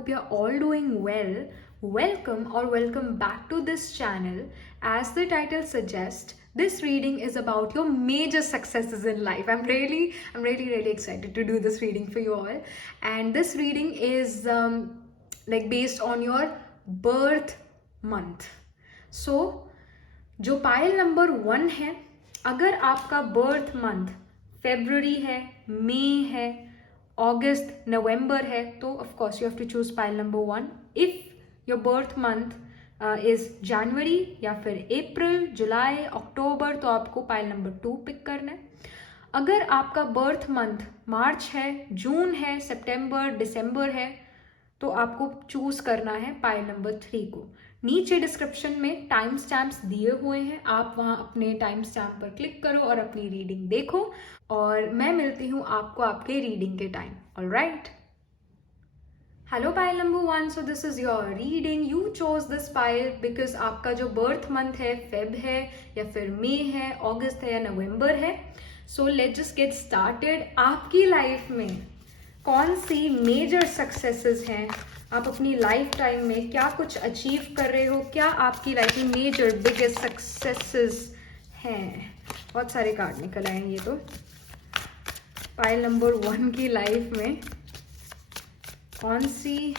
hope you're all doing well. Welcome or welcome back to this channel. As the title suggests, this reading is about your major successes in life. I'm really excited to do this reading for you all. And this reading is based on your birth month. So, जो pile number 1 है, अगर आपका birth month February है, मई है, अगस्त, नवंबर है, तो of course you have to choose pile number 1. If your birth month is January या फिर अप्रैल, जुलाई, अक्टूबर, तो आपको पाइल नंबर 2 पिक करना है. अगर आपका बर्थ मंथ मार्च है, जून है, सितंबर, दिसंबर है, तो आपको चूज करना है पाइल नंबर 3 को. नीचे डिस्क्रिप्शन में टाइम स्टैम्प्स दिए हुए हैं, आप वहां अपने टाइम स्टैम्प पर क्लिक करो और अपनी रीडिंग देखो, और मैं मिलती हूँ आपको आपके रीडिंग के time. Alright. Hello pile number 1. So this is your reading. You chose this pile because आपका जो बर्थ मंथ है फेब है या फिर मई है, अगस्त है या नवंबर है. So let's just get started. आपकी लाइफ में कौन सी मेजर सक्सेसेस हैं, आप अपनी लाइफ टाइम में क्या कुछ अचीव कर रहे हो, क्या आपकी लाइफ में मेजर बिगेस्ट सक्सेसेस हैं. बहुत सारे कार्ड निकल आए हैं. ये तो पाइल नंबर 1 की लाइफ में कौन सी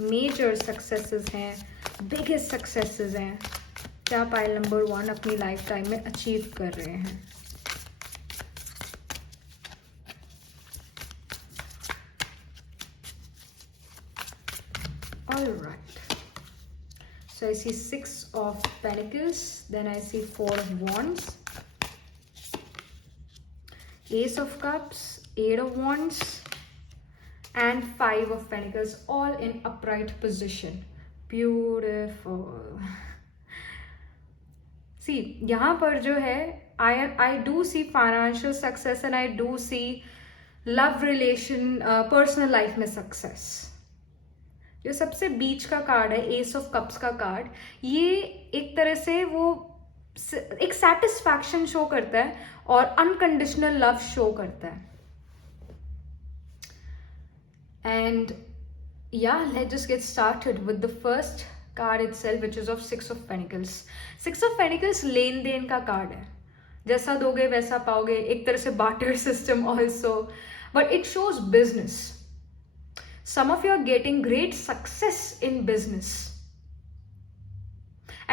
मेजर सक्सेसेस हैं, बिगेस्ट सक्सेसेस हैं, क्या पाइल नंबर 1 अपनी लाइफ टाइम में अचीव कर रहे हैं. Alright, so I see 6 of Pentacles, then I see 4 of Wands, Ace of Cups, 8 of Wands and 5 of Pentacles, all in upright position. Beautiful. See, यहाँ पर जो है I do see financial success and I do see love relation, personal life में success. जो सबसे बीच का card है, S of cups का कार्ड, ये एक तरह से वो एक सेटिस्फैक्शन शो करता है और अनकंडीशनल लव शो करता है. एंड या let's just get started with the first card itself, which is of 6 of pentacles. 6 of pentacles लेन देन का कार्ड है. जैसा दोगे वैसा पाओगे, एक तरह से barter system also, but it shows business. Some of you are getting great success in business,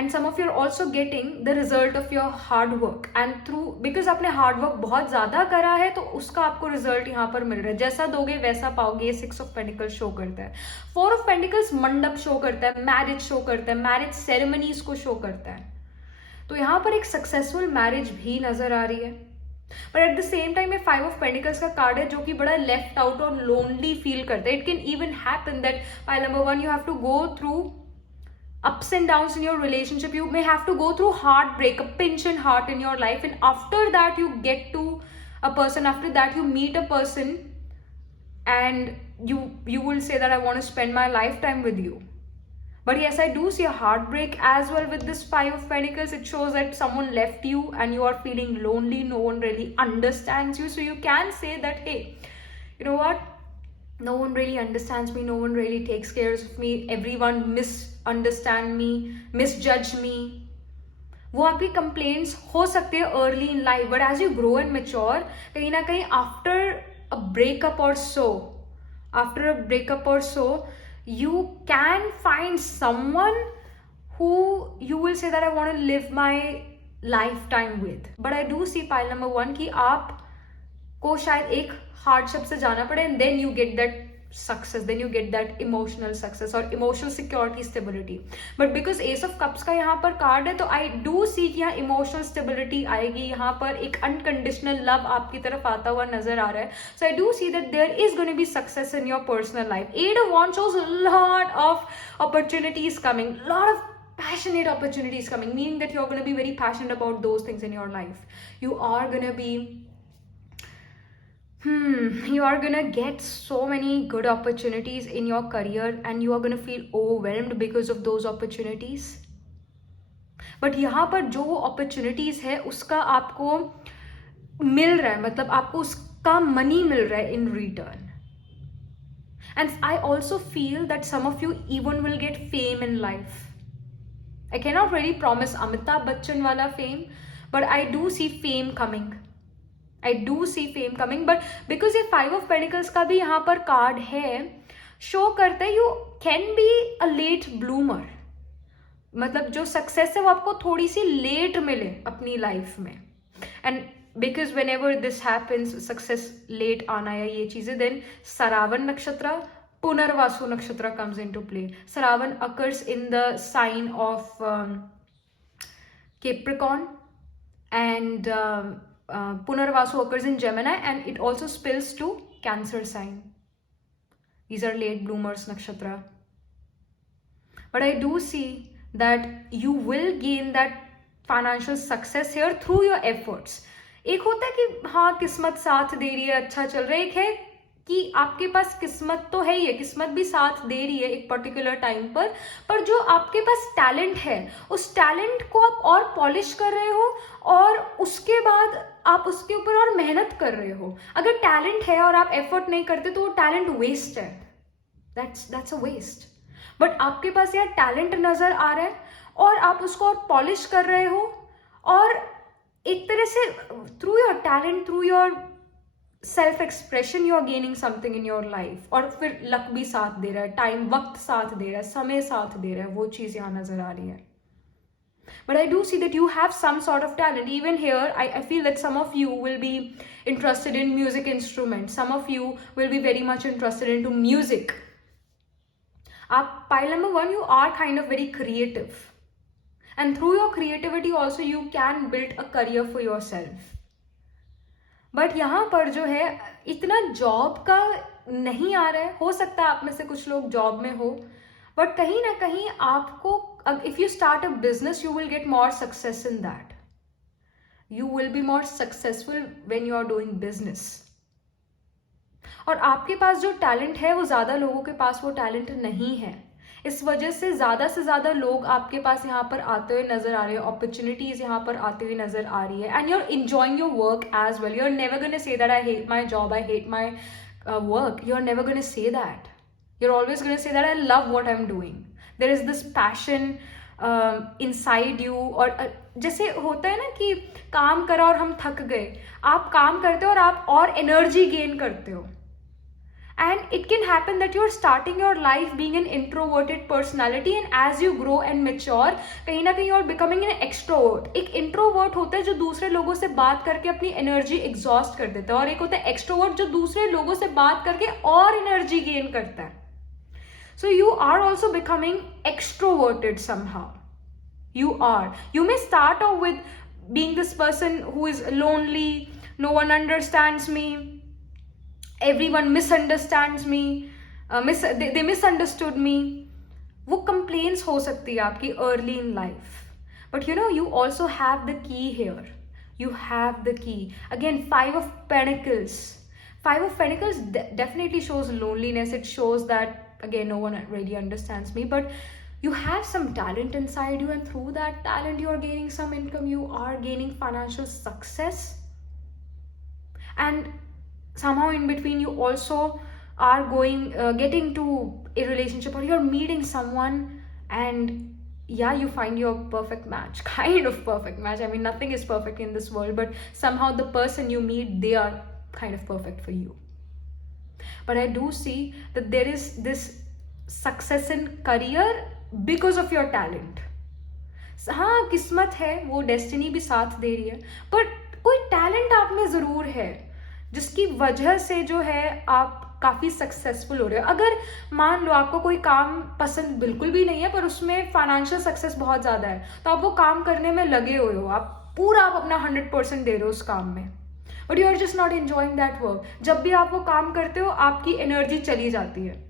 and some of you are also getting the result of your hard work, and through because आपने hard work बहुत ज़्यादा करा है तो उसका आपको result यहाँ पर मिल रहा है. जैसा दोगे वैसा पाओगे. 6 of Pentacles शो करता है. 4 of Pentacles मंडप शो करता है, मैरिज शो करता है, मैरिज सेरेमनीज को शो करता है. तो यहाँ पर एक सक्सेसफुल मैरिज भी नजर आ रही है. But at the same time ये 5 ऑफ पेंटिकल्स का कार्ड है जो कि बड़ा लेफ्ट आउट और लोनली फील करता है. It can even happen that pile number 1 you have to go through ups and downs in your relationship. You may have to go through heartbreak, a pinch in heart in your life, and after that you get to a person, after that you meet a person and you will say that I want to spend my lifetime with you. But yes, I do see a heartbreak as well with this 5 of Pentacles. It shows that someone left you and you are feeling lonely. No one really understands you. So you can say that, hey, you know what? No one really understands me. No one really takes care of me. Everyone misunderstand me, misjudge me. वो आपकी complaints हो सकते हैं early in life, but as you grow and mature, कहीं ना कहीं after a breakup or so, you can find someone who you will say that I want to live my lifetime with. But I do see pile number 1 कि आप को शायद एक hardship से जाना पड़े, and then you get that success, then you get that emotional success or emotional security, stability. But because Ace of Cups का यहाँ पर कार्ड है, तो I do see कि यहाँ emotional stability आएगी. यहाँ पर एक unconditional love आपकी तरफ आता हुआ नजर आ रहा है. So I do see that there is going to be success in your personal life. 8 of Wands shows a lot of opportunities coming, lot of passionate opportunities coming, meaning that you're going to be very passionate about those things in your life. You are going to be you are gonna get so many good opportunities in your career and you are gonna feel overwhelmed because of those opportunities. But यहाँ पर जो opportunities है उसका आपको मिल रहा है, मतलब आपको उसका मनी मिल रहा है in return. And I also feel that some of you even will get fame in life. I cannot really promise Amitabh Bachchan wala fame, but I do see fame coming. I do see fame coming, but because ये 5 of Pentacles का भी यहाँ पर card है, show करता है you can be a late bloomer. मतलब जो सक्सेस है वो आपको थोड़ी सी लेट मिले अपनी लाइफ में. And because whenever this happens, success late आना या ये चीजें, देन सरावन नक्षत्र, पुनर्वासु नक्षत्र comes into play. Saravan occurs in the sign of Capricorn, and Punarvasu occurs in Gemini, and it also spills to Cancer sign. These are late bloomers nakshatra. But I do see that you will gain that financial success here through your efforts. एक होता है कि हाँ किस्मत साथ दे रही है, अच्छा चल रहा है. एक है कि आपके पास किस्मत तो है ही है, किस्मत भी साथ दे रही है एक पर्टिकुलर टाइम पर जो आपके पास टैलेंट है, उस टैलेंट को आप और पॉलिश कर रहे हो और उसके बाद आप उसके ऊपर और मेहनत कर रहे हो. अगर टैलेंट है और आप एफर्ट नहीं करते तो वो टैलेंट वेस्ट है. That's a waste. बट आपके पास यहाँ टैलेंट नजर आ रहा है और आप उसको और पॉलिश कर रहे हो, और एक तरह से through your talent, through your self expression you are gaining something in your life. और फिर लक भी साथ दे रहा है, टाइम, वक्त साथ दे रहा है, समय साथ दे रहा है, वो चीज यहाँ नजर आ रही है. But I do see that you have some sort of talent. Even here, I feel that some of you will be interested in music instruments. Some of you will be very much interested into music. Pile number 1, you are kind of very creative. And through your creativity also, you can build a career for yourself. But यहाँ पर जो है इतना job का नहीं आ रहा है. हो सकता है आप में से कुछ लोग जॉब में हो, बट कहीं ना कहीं आपको, if you start a business, you will get more success in that. You will be more successful when you are doing business. और आपके पास जो टैलेंट है वो ज्यादा लोगों के पास वो टैलेंट नहीं है. इस वजह से ज्यादा लोग आपके पास यहाँ पर आते हुए नजर आ रहे हैं, अपॉर्चुनिटीज यहाँ पर आते हुए नजर आ रही है. And you are enjoying your work as well. You are never gonna say that I hate my job, I hate my work. You are never gonna say that. You are always gonna say that I love what I am doing. There is this passion inside you. और जैसे होता है ना कि काम करा और हम थक गए, आप काम करते हो और आप और एनर्जी गेन करते हो. And it can happen that you're starting your life being an introverted personality, and as you grow and mature, कहीं ना कहीं you're becoming an extrovert. एक introvert होता है जो दूसरे लोगों से बात करके अपनी एनर्जी एग्जॉस्ट कर देता है, और एक होता है extrovert जो दूसरे लोगों से बात करके और एनर्जी गेन करता है. So you are also becoming extroverted somehow. You may start off with being this person who is lonely, no one understands me, everyone misunderstands me, they misunderstood me. वो complaints हो सकती है आपकी early in life. But you know, you also have the key here. You have the key. Again, 5 of Pentacles. 5 of Pentacles definitely shows loneliness. It shows that, again, no one really understands me. But you have some talent inside you, and through that talent, you are gaining some income. You are gaining financial success. And somehow in between you also are getting to a relationship, or you're meeting someone, and yeah, you find your perfect match, kind of perfect match. I mean, nothing is perfect in this world, but somehow the person you meet, they are kind of perfect for you. But I do see that there is this success in career because of your talent. हाँ, किस्मत है, वो destiny भी साथ दे रही है, but कोई talent आप में जरूर है जिसकी वजह से जो है आप काफी सक्सेसफुल हो रहे हो. अगर मान लो आपको कोई काम पसंद बिल्कुल भी नहीं है, पर उसमें फाइनेंशियल सक्सेस बहुत ज्यादा है, तो आप वो काम करने में लगे हुए हो, आप अपना 100% दे रहे हो उस काम में, but you are just not enjoying that work. जब भी आप वो काम करते हो, आपकी एनर्जी चली जाती है,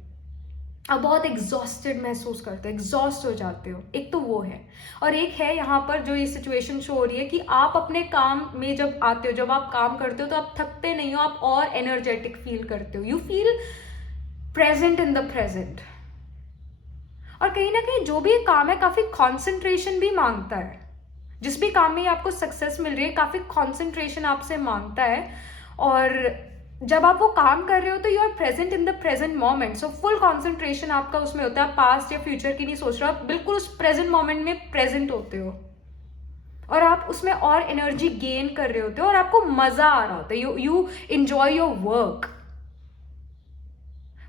आप बहुत एग्जॉस्टेड महसूस करते हो, एग्जॉस्ट हो जाते हो. एक तो वो है, और एक है यहाँ पर जो ये सिचुएशन शो हो रही है कि आप अपने काम में जब आते हो, जब आप काम करते हो, तो आप थकते नहीं हो, आप और एनर्जेटिक फील करते हो. You feel present in the present. और कहीं ना कहीं जो भी काम है काफी कॉन्सेंट्रेशन भी मांगता है. जिस भी काम में आपको सक्सेस मिल रही है, काफी कॉन्सेंट्रेशन आपसे मांगता है. और जब आप वो काम कर रहे हो तो you are present in the present moment, so full concentration आपका उसमें होता है, पास्ट या फ्यूचर की नहीं सोच रहे हो, आप बिल्कुल उस प्रेजेंट मोमेंट में प्रेजेंट होते हो और आप उसमें और एनर्जी गेन कर रहे होते हो और आपको मजा आ रहा होता है, you enjoy your work,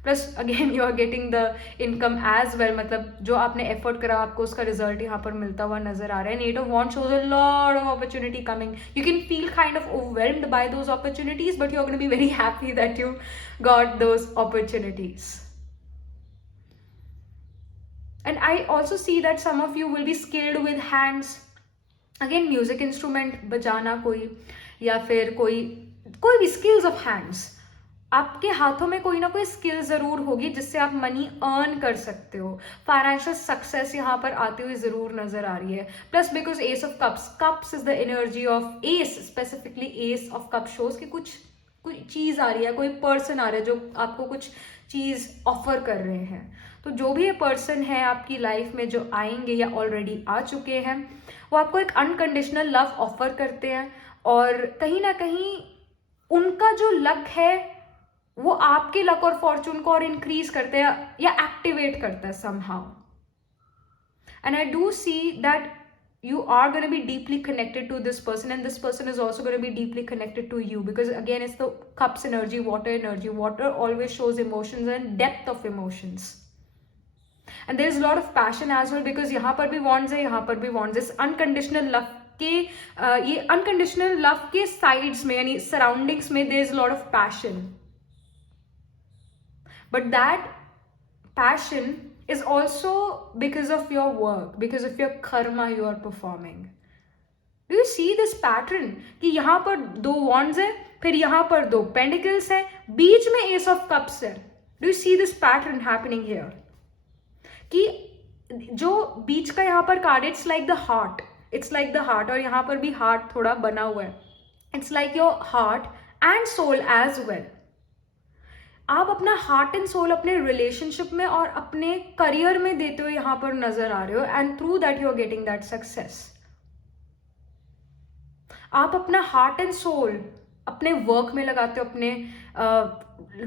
plus again you are getting the income as well, मतलब जो आपने एफर्ट करा आपको उसका रिजल्ट यहाँ पर मिलता हुआ नजर आ रहा है. Eight of wands shows a lot of opportunity coming. You can feel kind of overwhelmed by those opportunities, but you are gonna be very happy that you got those opportunities. And I also see that some of you will be skilled with hands. Again, music instrument बजाना कोई, या फिर कोई भी skills of hands, आपके हाथों में कोई ना कोई स्किल जरूर होगी जिससे आप मनी अर्न कर सकते हो. फाइनेंशियल सक्सेस यहाँ पर आती हुई जरूर नजर आ रही है. Plus because S of cups is the energy of S, specifically S of cup shows कि कुछ चीज आ रही है, कोई पर्सन आ रहा है जो आपको कुछ चीज ऑफर कर रहे हैं. तो जो भी ये पर्सन है आपकी लाइफ में जो आएंगे या ऑलरेडी आ चुके हैं, वो आपको एक अनकंडीशनल लव ऑफर करते हैं और कहीं ना कहीं उनका जो लक है वो आपके लक और फॉर्चून को और इंक्रीज करते हैं या एक्टिवेट करता है somehow. And I do see that you are going to be deeply connected to this person, and this person is also going to be deeply connected to you, because again it's the cups energy, water always shows emotions and depth of emotions, and there is a lot of passion as well, because यहाँ पर भी wands है, यहाँ पर भी wands. इस unconditional love के ये unconditional love के sides में यानी surroundings में there is a lot of passion, but that passion is also because of your work, because of your karma you are performing. Do you see this pattern कि यहाँ पर 2 wands है, फिर यहाँ पर 2 pentacles है, बीच में ace of cups है. Do you see this pattern happening here? कि जो बीच का यहाँ पर card, it's like the heart, और यहाँ पर भी हार्ट थोड़ा बना हुआ है. It's like your heart and soul as well. आप अपना हार्ट एंड सोल अपने रिलेशनशिप में और अपने करियर में देते हुए यहाँ पर नजर आ रहे हो, and through that you are getting that success. आप अपना हार्ट एंड सोल अपने वर्क में लगाते हो, अपने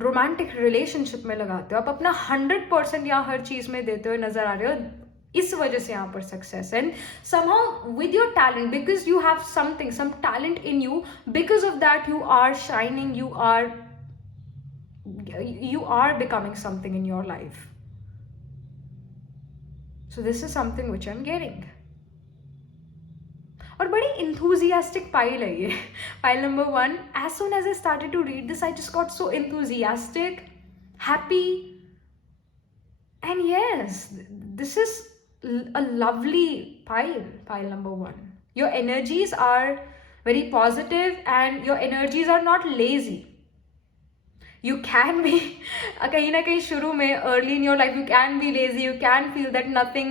रोमांटिक रिलेशनशिप में लगाते हो, आप अपना 100% यहाँ हर चीज में देते हुए नजर आ रहे हो. इस वजह से यहाँ पर success, and somehow with your talent, because you have something, some talent in you, because of that you are shining, you are becoming something in your life. So this is something which I'm getting. और बड़ी enthusiastic pile है ये. Pile number 1. As soon as I started to read this, I just got so enthusiastic, happy, and yes, this is a lovely pile. Pile number 1. Your energies are very positive, and your energies are not lazy. You can be कहीं ना कहीं शुरू में early in your life you can be lazy, you can feel that nothing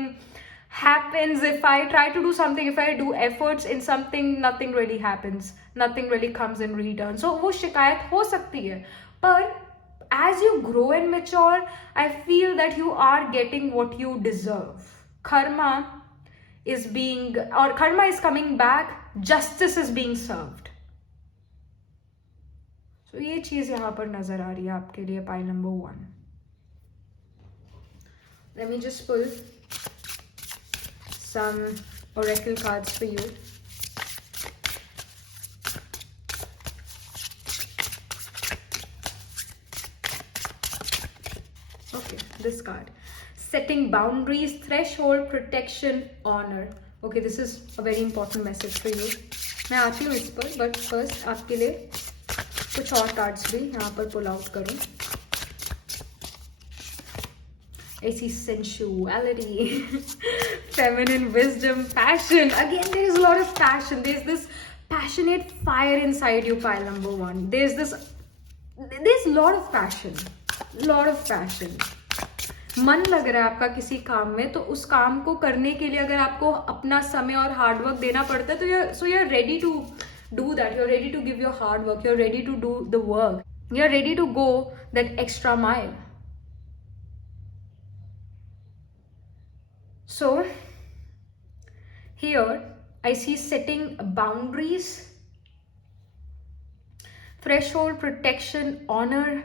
happens. If I try to do something, if I do efforts in something, nothing really happens, nothing really comes in return. So वो शिकायत हो सकती है, पर as you grow and mature, I feel that you are getting what you deserve. Karma is coming back, justice is being served. So ये चीज यहाँ पर नजर आ रही है आपके लिए. Pile number 1. Let me just pull some oracle cards for you. Okay, this card. Setting boundaries, threshold, protection, honor. Okay, this is a very important message for you. मैं आती हूँ इस पर, but first आपके लिए कुछ और कार्ड्स भी यहाँ पर पुल आउट करूँ. ऐसी sensuality, feminine wisdom, passion. Again, there is a lot of passion. There's this passionate fire inside you, pile number 1. There's a lot of passion. मन लग रहा है आपका किसी काम में, तो उस काम को करने के लिए अगर आपको अपना समय और हार्डवर्क देना पड़ता है, तो you're ready to do that. You're ready to give your hard work. You're ready to do the work. You're ready to go that extra mile. So here I see setting boundaries, threshold, protection, honor.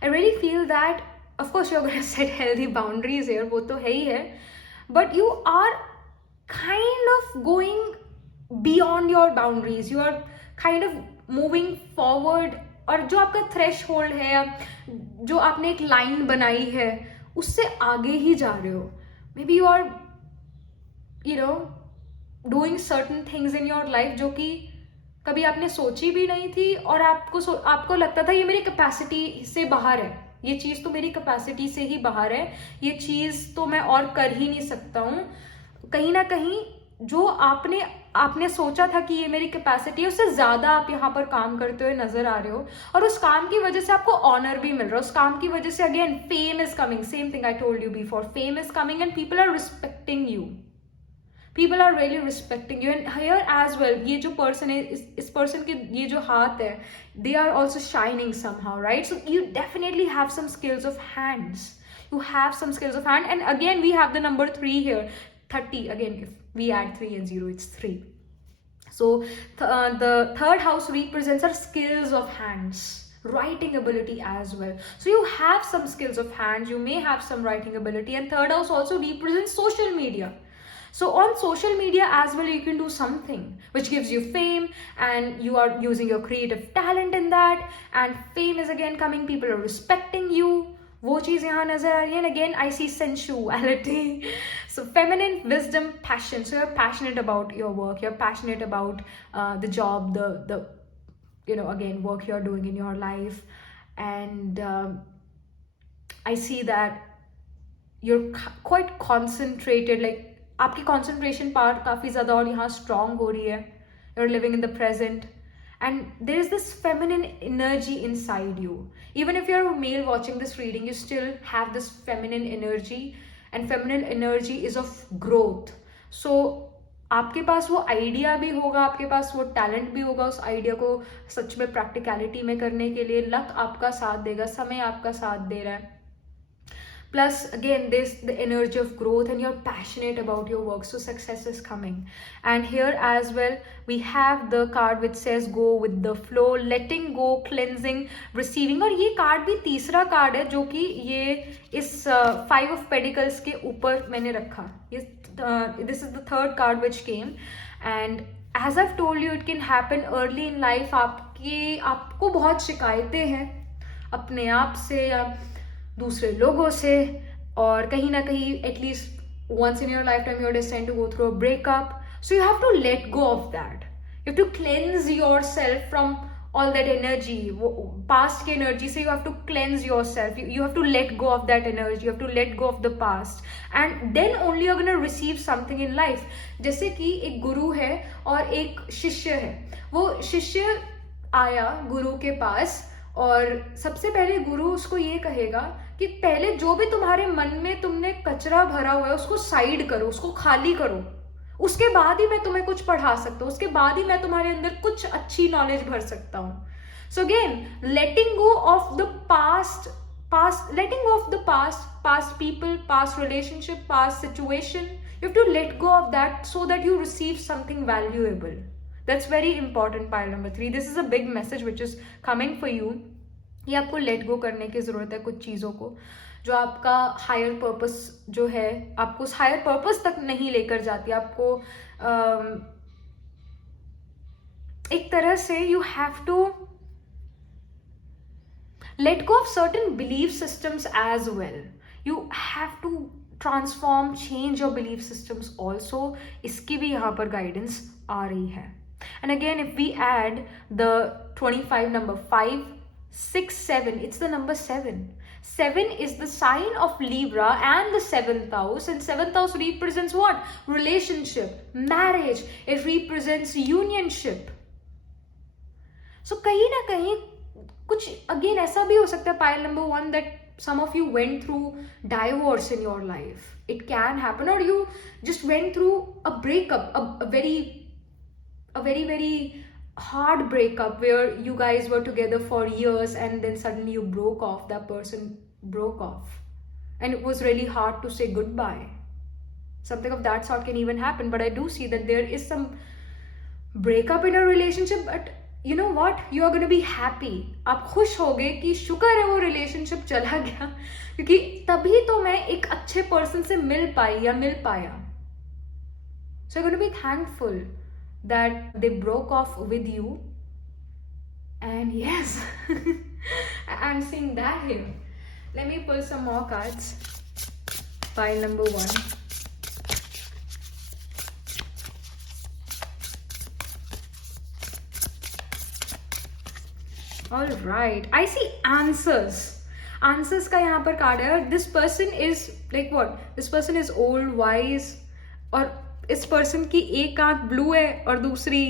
I really feel that, of course, you're going to set healthy boundaries here, वो तो है ही है, but you are kind of going beyond your boundaries. You are kind of moving forward, और जो आपका threshold है, या जो आपने एक लाइन बनाई है, उससे आगे ही जा रहे हो. Maybe you are, you know, doing certain things in your life जो कि कभी आपने सोची भी नहीं थी, और आपको लगता था ये मेरी कैपेसिटी से बाहर है, ये चीज़ तो मेरी कैपेसिटी से ही बाहर है, ये चीज़ तो मैं और कर ही नहीं सकता हूँ. कहीं ना कहीं जो आपने सोचा था कि ये मेरी कैपेसिटी है, उससे ज़्यादा आप यहाँ पर काम करते हुए नजर आ रहे हो, और उस काम की वजह से आपको ऑनर भी मिल रहा है. उस काम की वजह से again fame is coming. Same thing I told you before, fame is coming and people are respecting you. People are really respecting you. And here as well, ये जो person है, इस person के ये जो हाथ है, they are also shining somehow, right? So you definitely have some skills of hands. You have some skills of hand. And again, we have the number 3 here, 30. Again, if we add 3 and 0, it's 3. So the third house represents our skills of hands, writing ability as well. So you have some skills of hands, you may have some writing ability. And third house also represents social media. So on social media as well, you can do something which gives you fame, and you are using your creative talent in that, and fame is again coming, people are respecting you. वो चीज़ यहाँ नजर आ रही है. And again I see sensuality. So feminine, wisdom, passion. So you're passionate about your work, you're passionate about the job, the again work you're doing in your life. And I see that you're quite concentrated, like आपकी concentration part काफ़ी ज़्यादा और यहाँ strong हो रही है. You're living in the present, and there is this feminine energy inside you. Even if you're a male watching this reading, you still have this feminine energy, and feminine energy is of growth. So आपके पास वो idea भी होगा, आपके पास वो talent भी होगा उस idea को सच में प्रैक्टिकलिटी में करने के लिए. लक आपका साथ देगा, समय आपका साथ दे रहा है. Plus again, there's the energy of growth, and you're passionate about your work, so success is coming. And here as well, we have the card which says go with the flow, letting go, cleansing, receiving. और ये card भी तीसरा card है जो कि ये इस 5 of Pentacles के ऊपर मैंने रखा. This is the third card which came, and as I've told you, it can happen early in life. आपको बहुत शिकायतें हैं अपने आप से या दूसरे लोगों से, और कहीं ना कहीं at least once in your lifetime you're destined to go through a breakup. So you have to let go of that. You have to cleanse yourself from all that energy, past की energy से you have to cleanse yourself. You have to let go of that energy. You have to let go of the past, and then only you're going to receive something in life. जैसे कि एक गुरु है और एक शिष्य है. वो शिष्य आया गुरु के पास, और सबसे पहले गुरु उसको ये कहेगा कि पहले जो भी तुम्हारे मन में तुमने कचरा भरा हुआ है उसको साइड करो, उसको खाली करो, उसके बाद ही मैं तुम्हें कुछ पढ़ा सकता हूँ, उसके बाद ही मैं तुम्हारे अंदर कुछ अच्छी नॉलेज भर सकता हूँ. So again, letting go of the past, letting go of the past people, past relationship, past situation. You have to let go of that so that you receive something valuable. That's very important. Pile number 3. This is a big message which is coming for you. ये आपको let go करने की ज़रूरत है कुछ चीज़ों को जो आपका हायर पर्पस जो है आपको उस हायर पर्पस तक नहीं लेकर जाती. आपको एक तरह से you have to let go of certain belief systems as well. You have to transform, change your belief systems also. इसकी भी यहाँ पर guidance आ रही है. And again, if we add the 25 number 5, 6, 7, it's the number 7. 7 is the sign of Libra and the 7th house, and 7th house represents what? Relationship, marriage. It represents unionship. So कहीं ना कहीं कुछ again ऐसा भी हो सकता है pile number 1 that some of you went through divorce in your life. It can happen, or you just went through a breakup, a very hard breakup where you guys were together for years and then suddenly you broke off. That person broke off and it was really hard to say goodbye. Something of that sort can even happen, but I do see that there is some breakup in a relationship, but you know what, you are gonna be happy. आप खुश होगे कि शुक्र है वो relationship चला गया, क्योंकि तभी तो मैं एक अच्छे पर्सन से मिल पाई या मिल पाया. So you gonna be thankful that they broke of with you. And yes, I'm seeing that here. Let me pull some more cards. Pile number 1. All right, I see answers. Answers का यहाँ पर card है. This person is like what? This person is old, wise, और इस person की एक आंख blue है और दूसरी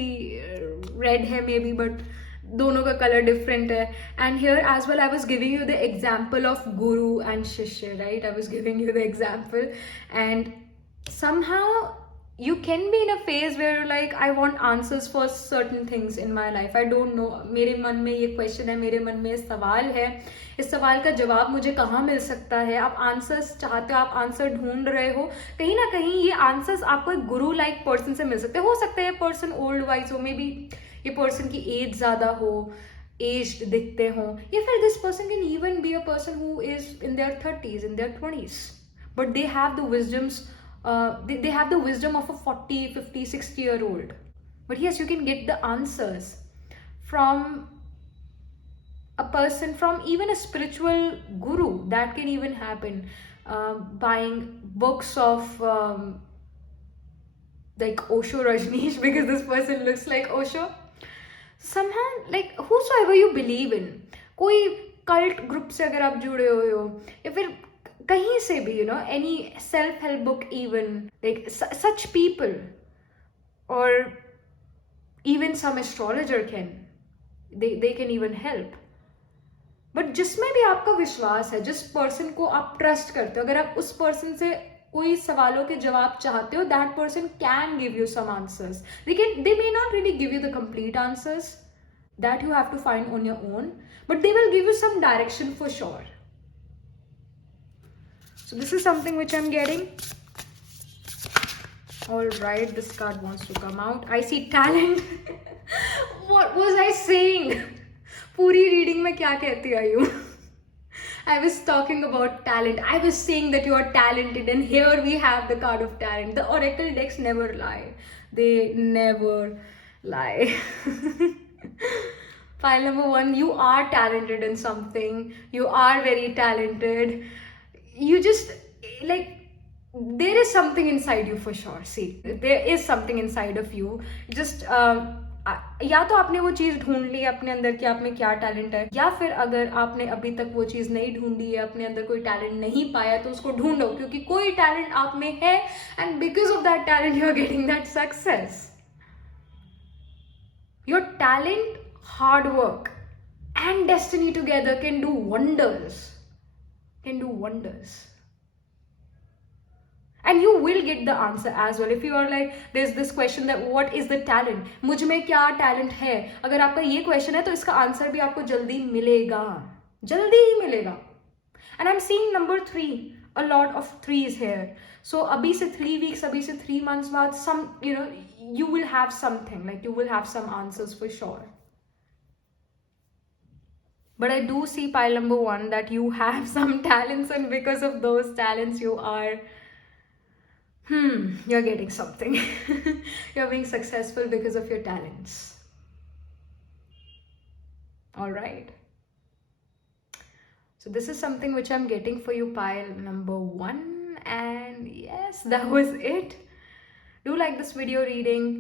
red है maybe, but दोनों का कलर डिफरेंट है. And here as well I was giving you the example of guru and shishya, right? I was giving you the example and somehow you can be in a phase where you're like, I want answers for certain things in my life. I don't know, मेरे मन में ये question है, मेरे मन में सवाल है, इस सवाल का जवाब मुझे कहाँ मिल सकता है. आप आंसर्स चाहते हो, आप आंसर ढूंढ रहे हो. कहीं ना कहीं ये आंसर्स आपको एक गुरु लाइक पर्सन से मिल सकते हैं. हो सकता है ये पर्सन ओल्ड वाइज हो, मे बी ये पर्सन की एज ज़्यादा हो, एज्ड दिखते हो, या फिर this person can even be a person who is in their 30s, in their 20s, but they have the wisdoms. They have the wisdom of a 40, 50, 60-year-old. But yes, you can get the answers from a person, from even a spiritual guru. That can even happen. Buying books of like Osho Rajneesh, because this person looks like Osho. Somehow, like whosoever you believe in, कोई cult group से अगर आप जुड़े हुए हो, या फिर कहीं से भी, any self-help book even, like such people, or even some astrologer they can even help. But जिसमें भी आपका विश्वास है, जिस पर्सन को आप ट्रस्ट करते हो, अगर आप उस पर्सन से कोई सवालों के जवाब चाहते हो, that person can give you some answers. They may not really give you the complete answers, that you have to find on your own, but they will give you some direction for sure. So this is something which I'm getting. All right, this card wants to come out. I see talent. What was I saying? पूरी reading में क्या कहती आई हूँ? I was talking about talent. I was saying that you are talented, and here we have the card of talent. The oracle decks never lie. They never lie. Pile number 1, you are talented in something. You are very talented. You just, like, there is something inside you for sure. See, there is something inside of you. Just या तो आपने वो चीज़ ढूंढ ली अपने अंदर कि आप में क्या टैलेंट है, या फिर अगर आपने अभी तक वो चीज़ नहीं ढूंढी है, अपने अंदर कोई टैलेंट नहीं पाया, तो उसको ढूंढो, क्योंकि कोई टैलेंट आप में है, and because of that talent you are getting that success. Your talent, hard work and destiny together can do wonders. Can do wonders, and you will get the answer as well. If you are like, there's this question that what is the talent, मुझ में क्या talent है, अगर आपका ये question है तो इसका आंसर भी आपको जल्दी मिलेगा, जल्दी ही मिलेगा. And I'm seeing number 3, a lot of 3s here. So अभी से 3 weeks, अभी से 3 months बाद, some, you will have something, like you will have some answers for sure. But I do see pile number 1 that you have some talents, and because of those talents you are, you're getting something. You're being successful because of your talents. All right. So this is something which I'm getting for you, pile number 1. And yes, that was it. Do like this video reading.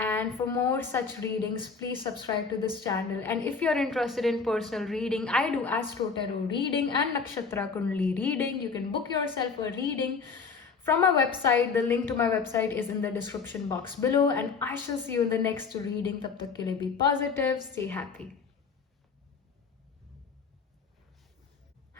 And for more such readings, please subscribe to this channel. And if you're interested in personal reading, I do Astro Tarot reading and Nakshatra Kundali reading. You can book yourself a reading from my website. The link to my website is in the description box below. And I shall see you in the next reading. Tab tak ke liye be positive. Stay happy.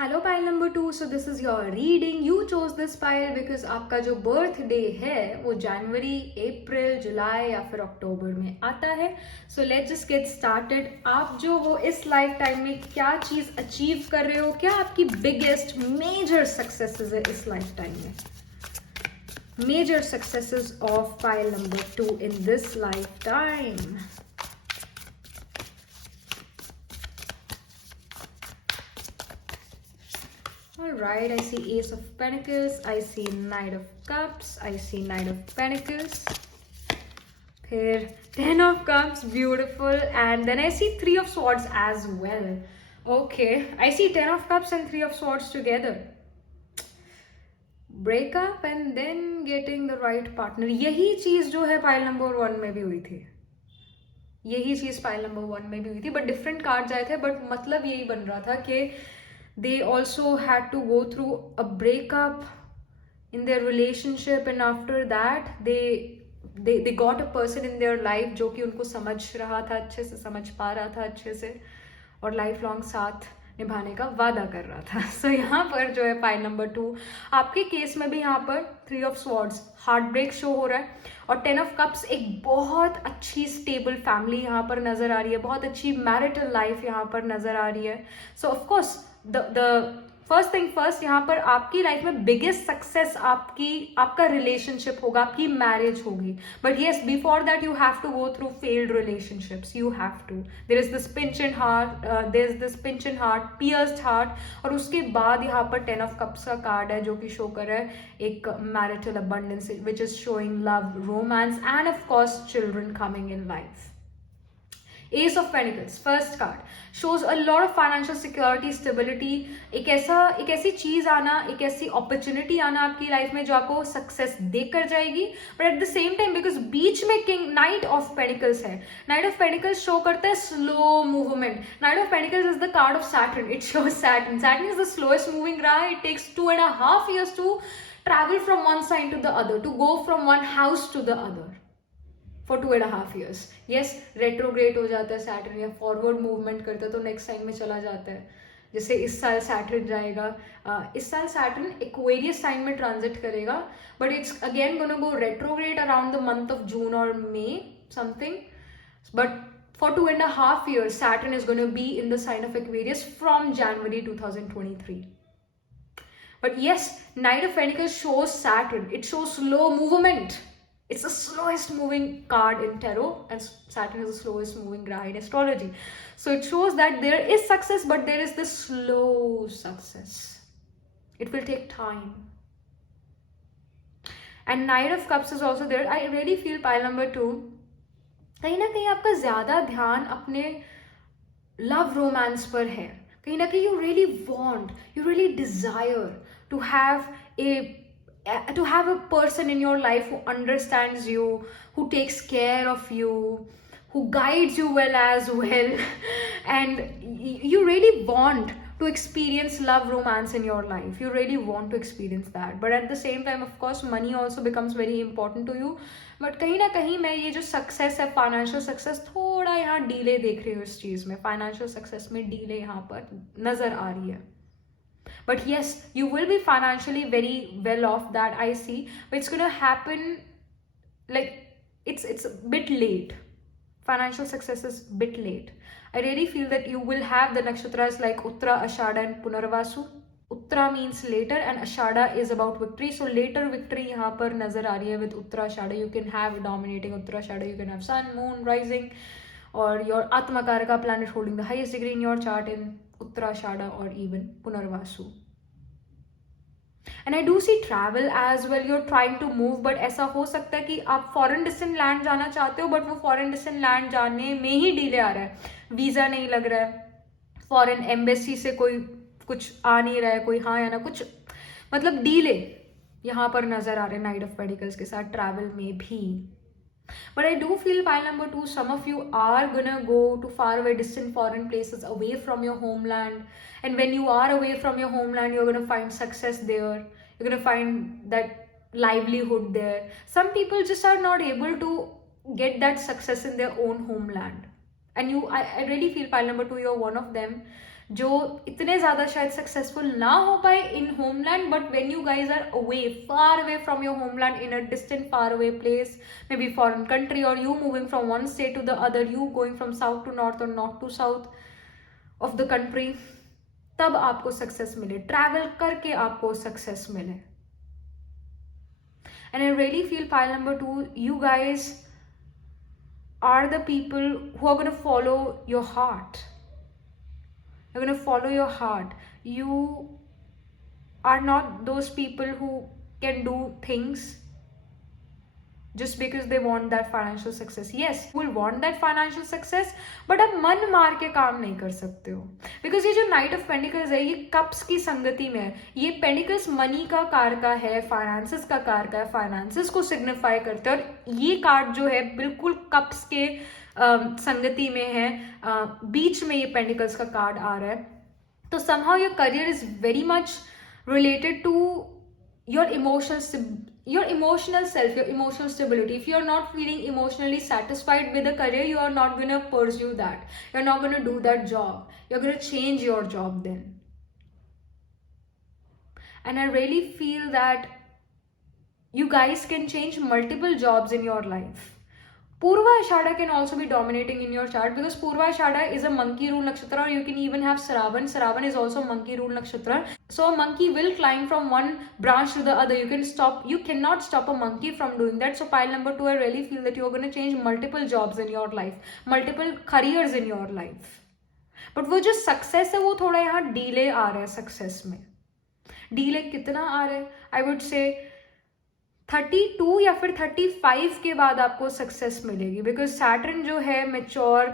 Hello pile number 2. So this is your reading. You chose this pile because आपका जो birthday है वो जनवरी, अप्रैल, जुलाई या फिर अक्टूबर में आता है. So let's just get started. आप जो हो इस लाइफ टाइम में क्या चीज़ अचीव कर रहे हो, क्या आपकी बिगेस्ट मेजर सक्सेसेस है इस लाइफ टाइम में. Major successes of pile number 2 in this lifetime. Alright, I see Ace of Pentacles, I see Knight of Cups, I see Knight of Pentacles. Here, 10 of Cups, beautiful. And then I see 3 of Swords as well. Okay, I see 10 of Cups and 3 of Swords together. Break up and then getting the right partner. यही चीज जो है pile number 1 में भी हुई थी. यही चीज पाइल नंबर 1 में भी हुई थी, बट डिफरेंट कार्ड्स आए थे. बट मतलब यही बन रहा था कि they also had to go through a breakup in their relationship, and after that they got a person in their life जो कि उनको समझ रहा था अच्छे से, समझ पा रहा था अच्छे से, और लाइफ लॉन्ग साथ निभाने का वादा कर रहा था. सो यहाँ पर जो है पाइल नंबर 2, आपके केस में भी यहाँ पर 3 of swords, heart break show हो रहा है, और 10 ऑफ कप्स एक बहुत अच्छी स्टेबल फैमिली यहाँ पर नजर आ रही है, बहुत अच्छी मैरिटल लाइफ यहाँ पर नजर आ रही है. So of course the first thing first, यहाँ पर आपकी लाइफ में बिगेस्ट सक्सेस आपका रिलेशनशिप होगा, आपकी मैरिज होगी. But yes, before that you have to go through failed relationships. You have to, there is this pinch in heart, there is this pinch in heart, pierced heart, और उसके बाद यहाँ पर 10 of cups का card है जो कि show कर रहा है एक marital abundance which is showing love, romance, and of course children coming in life. Ace of Pentacles, first card, shows a lot of financial security, stability. एक ऐसी चीज आना, एक ऐसी अपॉर्चुनिटी आना आपकी लाइफ में जो आपको सक्सेस देकर जाएगी. But at the same time, because बीच में किंग नाइट ऑफ पेडिकल्स है, नाइट ऑफ पेडिकल्स शो करता है slow movement. Knight of pentacles is the card of Saturn. It shows Saturn. Saturn is the slowest moving ग्रह. इट टेक्स 2.5 years to travel from one sign to the other, to go from one house to the other. For 2.5 years. Yes, retrograde हो जाता है Saturn, या forward movement करता है तो नेक्स्ट साइन में चला जाता है. जैसे इस साल सैटर्न जाएगा, इस साल सैटर्न एक्वेरियस साइन में ट्रांजिट करेगा, but it's again gonna go retrograde around the month of June और मे something. But for 2.5 years, Saturn is going to be in the sign of Aquarius from January 2023. But yes, Knight of Pentacles shows Saturn. It shows slow movement. It's the slowest moving card in tarot, and Saturn is the slowest moving graha in astrology. So it shows that there is success, but there is this slow success. It will take time. And Knight of Cups is also there. I really feel pile number 2, कहीं ना कहीं आपका ज्यादा ध्यान अपने love romance पर है. कहीं ना कहीं you really want, you really desire to have a person in your life who understands you, who takes care of you, who guides you well as well. And you really want to experience love, romance in your life. You really want to experience that. But at the same time, of course, money also becomes very important to you. But कहीं ना कहीं मैं ये जो success है, financial success, थोड़ा यहाँ delay देख रही हूँ इस चीज में. फाइनेंशियल सक्सेस में डीले यहाँ पर नजर आ रही है. But yes, you will be financially very well off, that I see. But it's going to happen like it's a bit late. Financial success is a bit late. I really feel that you will have the nakshatras like Uttara, Ashada and Punarvasu. Uttara means later and Ashada is about victory. So later victory यहाँ पर नजर आ रही है with Uttara, Ashada. You can have dominating Uttara, Ashada. You can have sun, moon, rising, or your Atmakaraka planet holding the highest degree in your chart in Uttarashada or even Punarvasu. And I do see travel as well. You're trying to move, but ऐसा हो सकता है कि आप foreign distant land जाना चाहते हो, but वो फॉरेन डिस्टेंट लैंड जाने में ही डिले आ रहा है. वीजा नहीं लग रहा है, फॉरेन एम्बेसी से कोई कुछ आ नहीं रहा है, कोई हाँ या ना कुछ, मतलब डीले यहाँ पर नजर आ रहे हैं नाइट ऑफ पेडिकल्स के साथ ट्रैवल में भी. But I do feel pile number 2, some of you are gonna go to far away, distant foreign places away from your homeland. And when you are away from your homeland, you're gonna find success there. You're gonna find that livelihood there. Some people just are not able to get that success in their own homeland. And I really feel pile number 2, you're one of them. जो इतने ज़्यादा शायद successful ना हो पाए in homeland, but when you guys are away, far away from your homeland in a distant far away place, may be foreign country, और you moving from one state to the other, you going from south to north और north to south of the country, तब आपको success मिले, travel करके आपको success मिले. And I really feel pile number 2, you guys are the people who are going to follow your heart. You're going to follow your heart. You are not those people who can do things just because they want that financial success. Yes, you will want that financial success, but आप मन मार के काम नहीं कर सकते हो, because ये जो नाइट ऑफ पेंटिकल्स है ये कप्स की संगति में है. ये पेंटिकल्स मनी का कारका है, फाइनेंसेस का कारका है, फाइनेंसेस को सिग्निफाई करते हैं, और ये कार्ड जो है बिल्कुल कप्स के संगति में है, बीच में ये पेंटिकल्स का कार्ड आ रहा है. तो somehow your career is very much related to your emotional self, your emotional stability. If you're not feeling emotionally satisfied with a career, you are not going to pursue that. You're not going to do that job. You're going to change your job then. And I really feel that you guys can change multiple jobs in your life. Purva Ashada can also be dominating in your chart, because Purva Ashada is a monkey rule nakshatra, or you can even have Sravan. Sravan is also monkey rule nakshatra. So a monkey will climb from one branch to the other. You cannot stop a monkey from doing that. So pile number 2, I really feel that you're going to change multiple jobs in your life, multiple careers in your life. But वो जो success है वो थोड़ा यहाँ delay आ रहा है success में. Delay कितना आ रहा है? I would say 32 या फिर 35 के बाद आपको सक्सेस मिलेगी, बिकॉज सैटर्न जो है mature.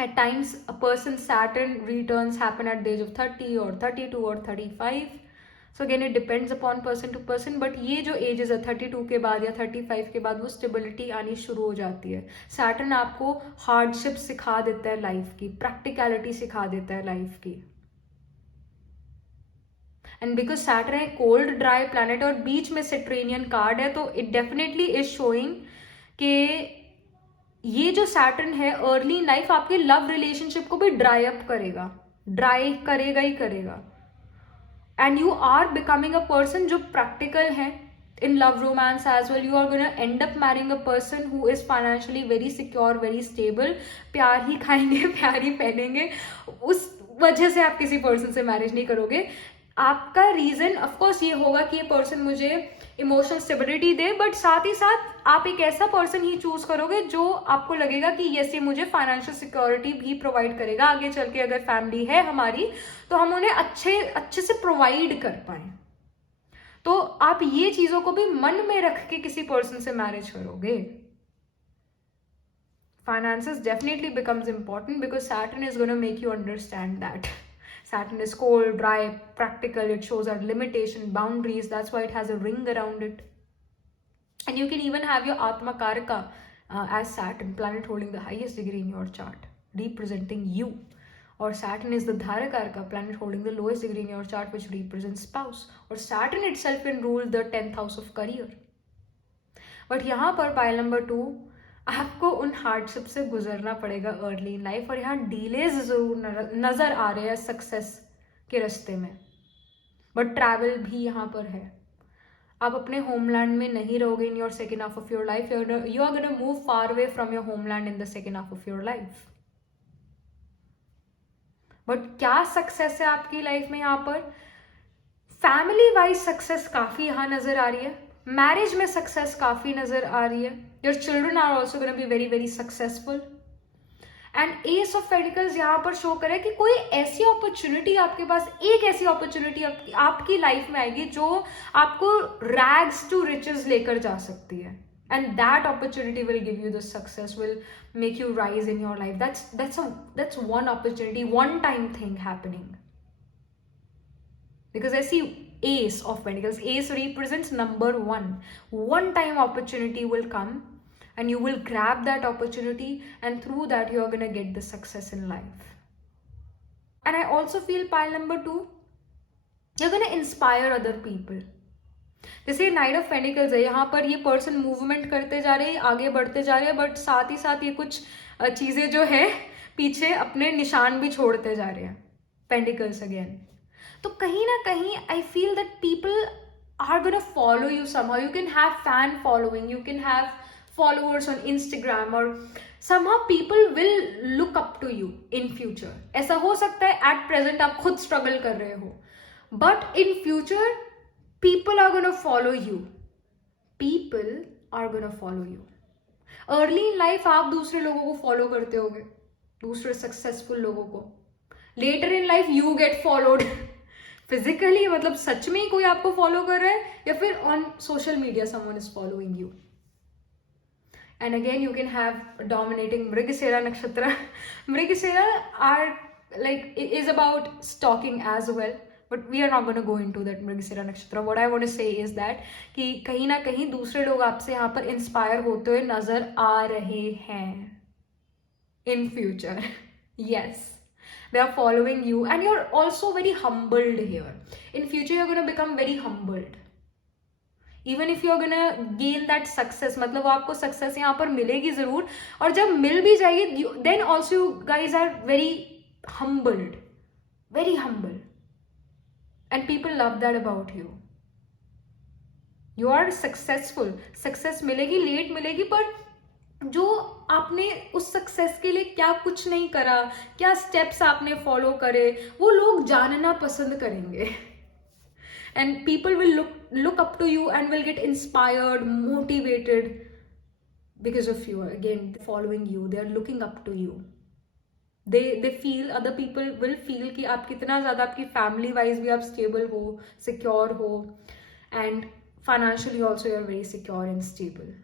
At times a person Saturn returns happen at the age of 30 और 32 और 35. So again it depends upon person to person, but ये जो एजेस है 32 के बाद या 35 के बाद वो स्टेबिलिटी आनी शुरू हो जाती है. सैटर्न आपको हार्डशिप सिखा देता है लाइफ की, प्रैक्टिकलिटी सिखा देता है लाइफ की. एंड बिकॉज सैटर्न है कोल्ड ड्राई प्लैनेट और बीच में सेट्रेनियन कार्ड है, तो इट डेफिनेटली इज शोइंग कि ये जो सैटर्न है अर्ली इन लाइफ आपके लव रिलेशनशिप को भी ड्राई अप करेगा, ड्राई करेगा ही करेगा. And you are becoming a person जो प्रैक्टिकल है in love romance as well. You are going to end up marrying a person who is financially very secure, very stable. प्यार ही खाएंगे, प्यार ही पहनेंगे, उस वजह से आप किसी पर्सन से मैरिज नहीं करोगे. आपका रीजन ऑफकोर्स ये होगा कि ये पर्सन मुझे इमोशनल स्टेबिलिटी दे, बट साथ ही साथ आप एक ऐसा पर्सन ही चूज करोगे जो आपको लगेगा कि यस ये मुझे फाइनेंशियल सिक्योरिटी भी प्रोवाइड करेगा. आगे चल के अगर फैमिली है हमारी तो हम उन्हें अच्छे से प्रोवाइड कर पाए. तो आप ये चीजों को भी मन में रख के किसी पर्सन से मैरिज करोगे. Finances definitely becomes important because Saturn is going to make you understand that. Saturn is cold, dry, practical. It shows our limitation, boundaries. That's why it has a ring around it. And you can even have your Atma Karaka as Saturn, planet holding the highest degree in your chart, representing you. Or Saturn is the Dharakaraka, planet holding the lowest degree in your chart, which represents spouse. Or Saturn itself can rule the 10th house of career. But यहाँ पर pile number 2, आपको उन hardship से गुजरना पड़ेगा early in life, और यहाँ delays जरूर नजर आ रहे हैं सक्सेस के रास्ते में, बट ट्रैवल भी यहाँ पर है. आप अपने होमलैंड में नहीं रहोगे in your second half of your life. You are gonna move far away from your homeland in the second half of your life. But क्या सक्सेस है आपकी लाइफ में यहाँ पर? फैमिली वाइज सक्सेस काफी यहाँ नजर आ रही है, मैरिज में सक्सेस काफी नजर आ रही है. Your children are also gonna be very very successful. And ace of pentacles यहाँ पर शो करे कि कोई ऐसी अपॉर्चुनिटी आपके पास, एक ऐसी अपॉर्चुनिटी आपकी लाइफ में आएगी जो आपको रैग्स टू रिचेस लेकर जा सकती है. And that opportunity will give you the success, will make you rise in your life. That's one opportunity, one time thing happening. Because I see Ace of Pentacles. Ace represents number 1. One time opportunity will come and you will grab that opportunity, and through that you are going to get the success in life. And I also feel pile number 2, you're going to inspire other people. जैसे night of pentacles है, यहाँ पर ये person movement करते जा रहे हैं, आगे बढ़ते जा रहे हैं, बट साथ ही साथ ये कुछ चीजें जो है पीछे अपने निशान भी छोड़ते जा रहे हैं. Pentacles again. तो कहीं ना कहीं I feel that people are gonna follow you somehow. You can have fan following, you can have followers on Instagram, और somehow people will look up to you in future. ऐसा हो सकता है at present आप खुद struggle कर रहे हो, but in future people are going to follow you. People are going to follow you. Early in life आप दूसरे लोगों को फॉलो करते होगे, दूसरे सक्सेसफुल लोगों को. Later in life you get followed. Physically मतलब सच में ही कोई आपको फॉलो कर रहा है, या फिर on social media someone is following you. And again, you can have dominating Mrigasira nakshatra. Mrigasira are is about stalking as well, but we are not going to go into that Mrigasira nakshatra. What I want to say is that कि कहीं ना कहीं दूसरे लोग आपसे यहाँ पर inspire होते हुए नजर आ रहे हैं in future. Yes, they are following you, and you're also very humbled here. In future, you're going to become very humbled. Even if you are gonna gain that success, मतलब वो आपको सक्सेस यहाँ पर मिलेगी जरूर, और जब मिल भी जाएगी then also you guys are very humbled, very humble, and people love that about you. You are successful. Success मिलेगी, लेट मिलेगी, पर जो आपने उस सक्सेस के लिए क्या कुछ नहीं करा, क्या स्टेप्स आपने फॉलो करे, वो लोग जानना पसंद करेंगे. And people will look up to you and will get inspired, motivated because of you. Again, following you, they are looking up to you. They feel, other people will feel कि आप कितना ज़्यादा आपकी family wise भी आप stable हो, secure हो, and financially also you are very secure and stable.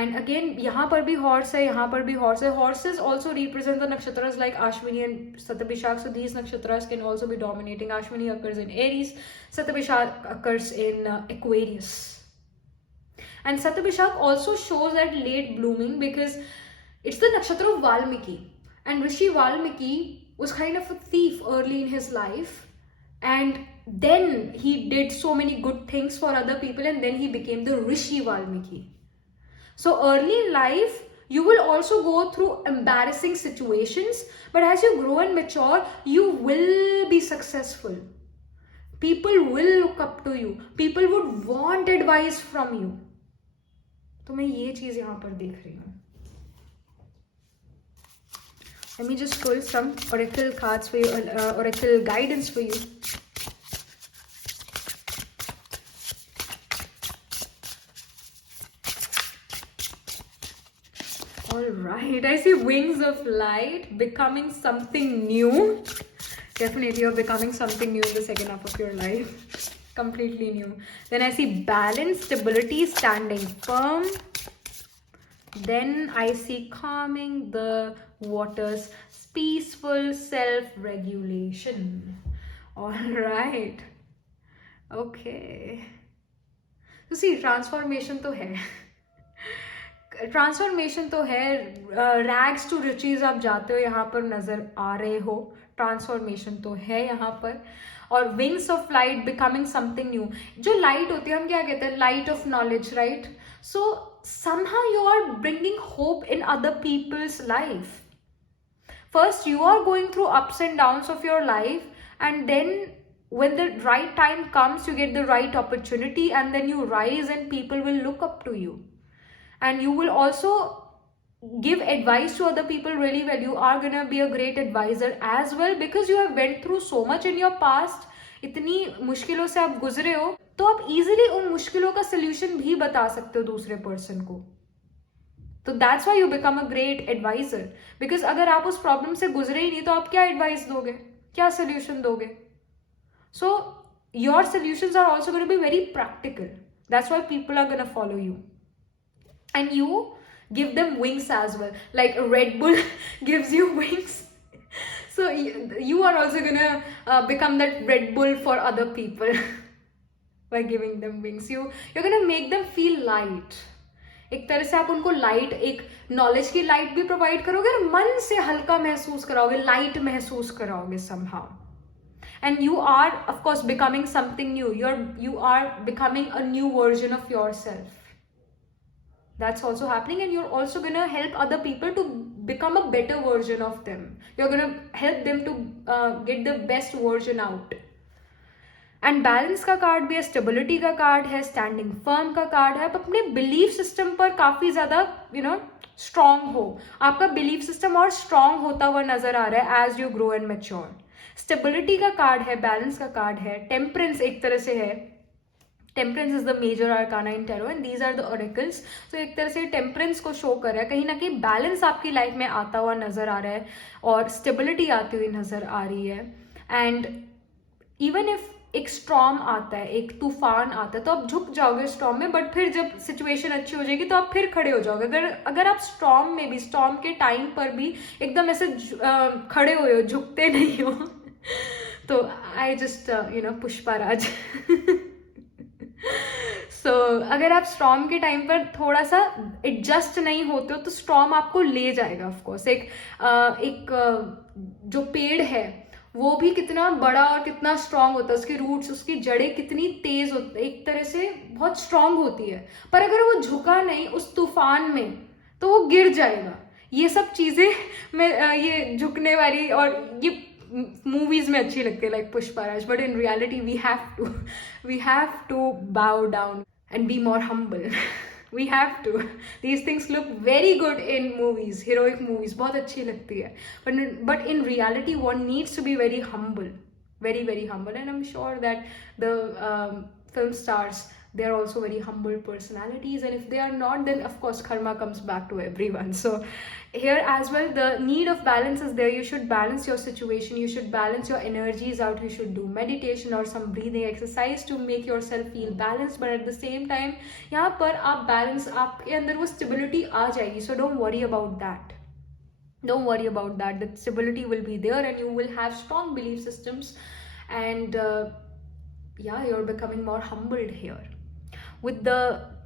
And again, यहाँ पर भी horse है, यहाँ पर भी horse है. Horses also represent the nakshatras like Ashwini and Satabhishak. So these nakshatras can also be dominating. Ashwini occurs in Aries, Satabhishak occurs in Aquarius. And Satabhishak also shows that late blooming because it's the nakshatra of Valmiki. And Rishi Valmiki was kind of a thief early in his life. And then he did so many good things for other people, and then he became the Rishi Valmiki. So early in life, you will also go through embarrassing situations, but as you grow and mature, you will be successful. People will look up to you. People would want advice from you. तो मैं ये चीज यहाँ पर देख रही हूँ. Let me just pull some oracle cards for you, oracle guidance for you. Alright, I see wings of light, becoming something new. Definitely you're becoming something new in the second half of your life. Completely new. Then I see balance, stability, standing firm. Then I see calming the waters, peaceful self-regulation. Alright. Okay. So see, transformation तो है. Transformation तो है. Rags to reaches आप जाते हो यहाँ पर नजर आ रहे हो. ट्रांसफॉर्मेशन तो है यहाँ पर. और wings of light, becoming something new. जो लाइट होती है हम क्या कहते हैं, light of knowledge, right? So somehow you are bringing hope in other people's life. First you are going through ups and downs of your life, and then when the right time comes you get the right opportunity, and then you rise and people will look up to you. And you will also give advice to other people really well. You are gonna be a great advisor as well because you have went through so much in your past. इतनी मुश्किलों से आप गुजरे हो, तो आप easily उन मुश्किलों का सोल्यूशन भी बता सकते हो दूसरे पर्सन को. तो that's why you become a great advisor. Because अगर आप उस प्रॉब्लम से गुजरे ही नहीं तो आप क्या एडवाइस दोगे, क्या सोल्यूशन दोगे? So your solutions are also gonna be very practical. That's why people are gonna follow you. And you give them wings as well, like Red Bull gives you wings. So you are also gonna become that Red Bull for other people by giving them wings. You're gonna make them feel light. एक तरह से आप उनको light, एक knowledge की light भी provide करोगे और मन से हल्का महसूस कराओगे, लाइट महसूस कराओगे somehow. And you are of course becoming something new. You are becoming a new version of yourself. That's also happening, and you're also going to help other people to become a better version of them. You're going to help them to get the best version out. And balance का card भी है, stability का card है, standing firm का card है. आप अपने belief system पर काफी ज्यादा strong हो. आपका belief system और strong होता हुआ नजर आ रहा है as you grow and mature. Stability का कार्ड है, balance का कार्ड है, temperance एक तरह से है temperance is the major arcana in tarot and these are the oracles. तो एक तरह से टेम्परेंस को शो कर रहा है, कहीं ना कहीं बैलेंस आपकी लाइफ में आता हुआ नजर आ रहा है और स्टेबिलिटी आती हुई नजर आ रही है. एंड इवन इफ एक स्टॉर्म आता है, एक तूफान आता है, तो आप झुक जाओगे स्टॉर्म में, बट फिर जब सिचुएशन अच्छी हो जाएगी तो आप फिर खड़े हो जाओगे. अगर आप स्टॉर्म में भी, स्टॉर्म के टाइम पर भी एकदम ऐसे खड़े हुए हो, झुकते नहीं हो तो आई जस्ट पुष्पाराज. सो अगर आप स्टॉर्म के टाइम पर थोड़ा सा एडजस्ट नहीं होते हो तो स्टॉर्म आपको ले जाएगा. ऑफकोर्स एक जो पेड़ है वो भी कितना बड़ा और कितना स्ट्रांग होता है, उसकी रूट्स, उसकी जड़ें कितनी तेज होती है, एक तरह से बहुत स्ट्रांग होती है, पर अगर वो झुका नहीं उस तूफान में तो वो गिर जाएगा. ये सब चीजें मैं ये झुकने वाली और ये मूवीज में अच्छी लगती है like Pushparaj, but in reality we have to bow down and be more humble. We have to. These things look very good in movies, heroic movies, बहुत अच्छी लगती है, but in reality one needs to be very humble, very very humble. And I'm sure that the film stars, they are also very humble personalities, and if they are not, then of course karma comes back to everyone. So here as well the need of balance is there. You should balance your situation, you should balance your energies out, you should do meditation or some breathing exercise to make yourself feel balanced, but at the same time यहाँ पर आप balance, आपके अंदर वो stability आ जाएगी. So don't worry about that. Don't worry about that. The stability will be there and you will have strong belief systems, and yeah, you're becoming more humbled here. With the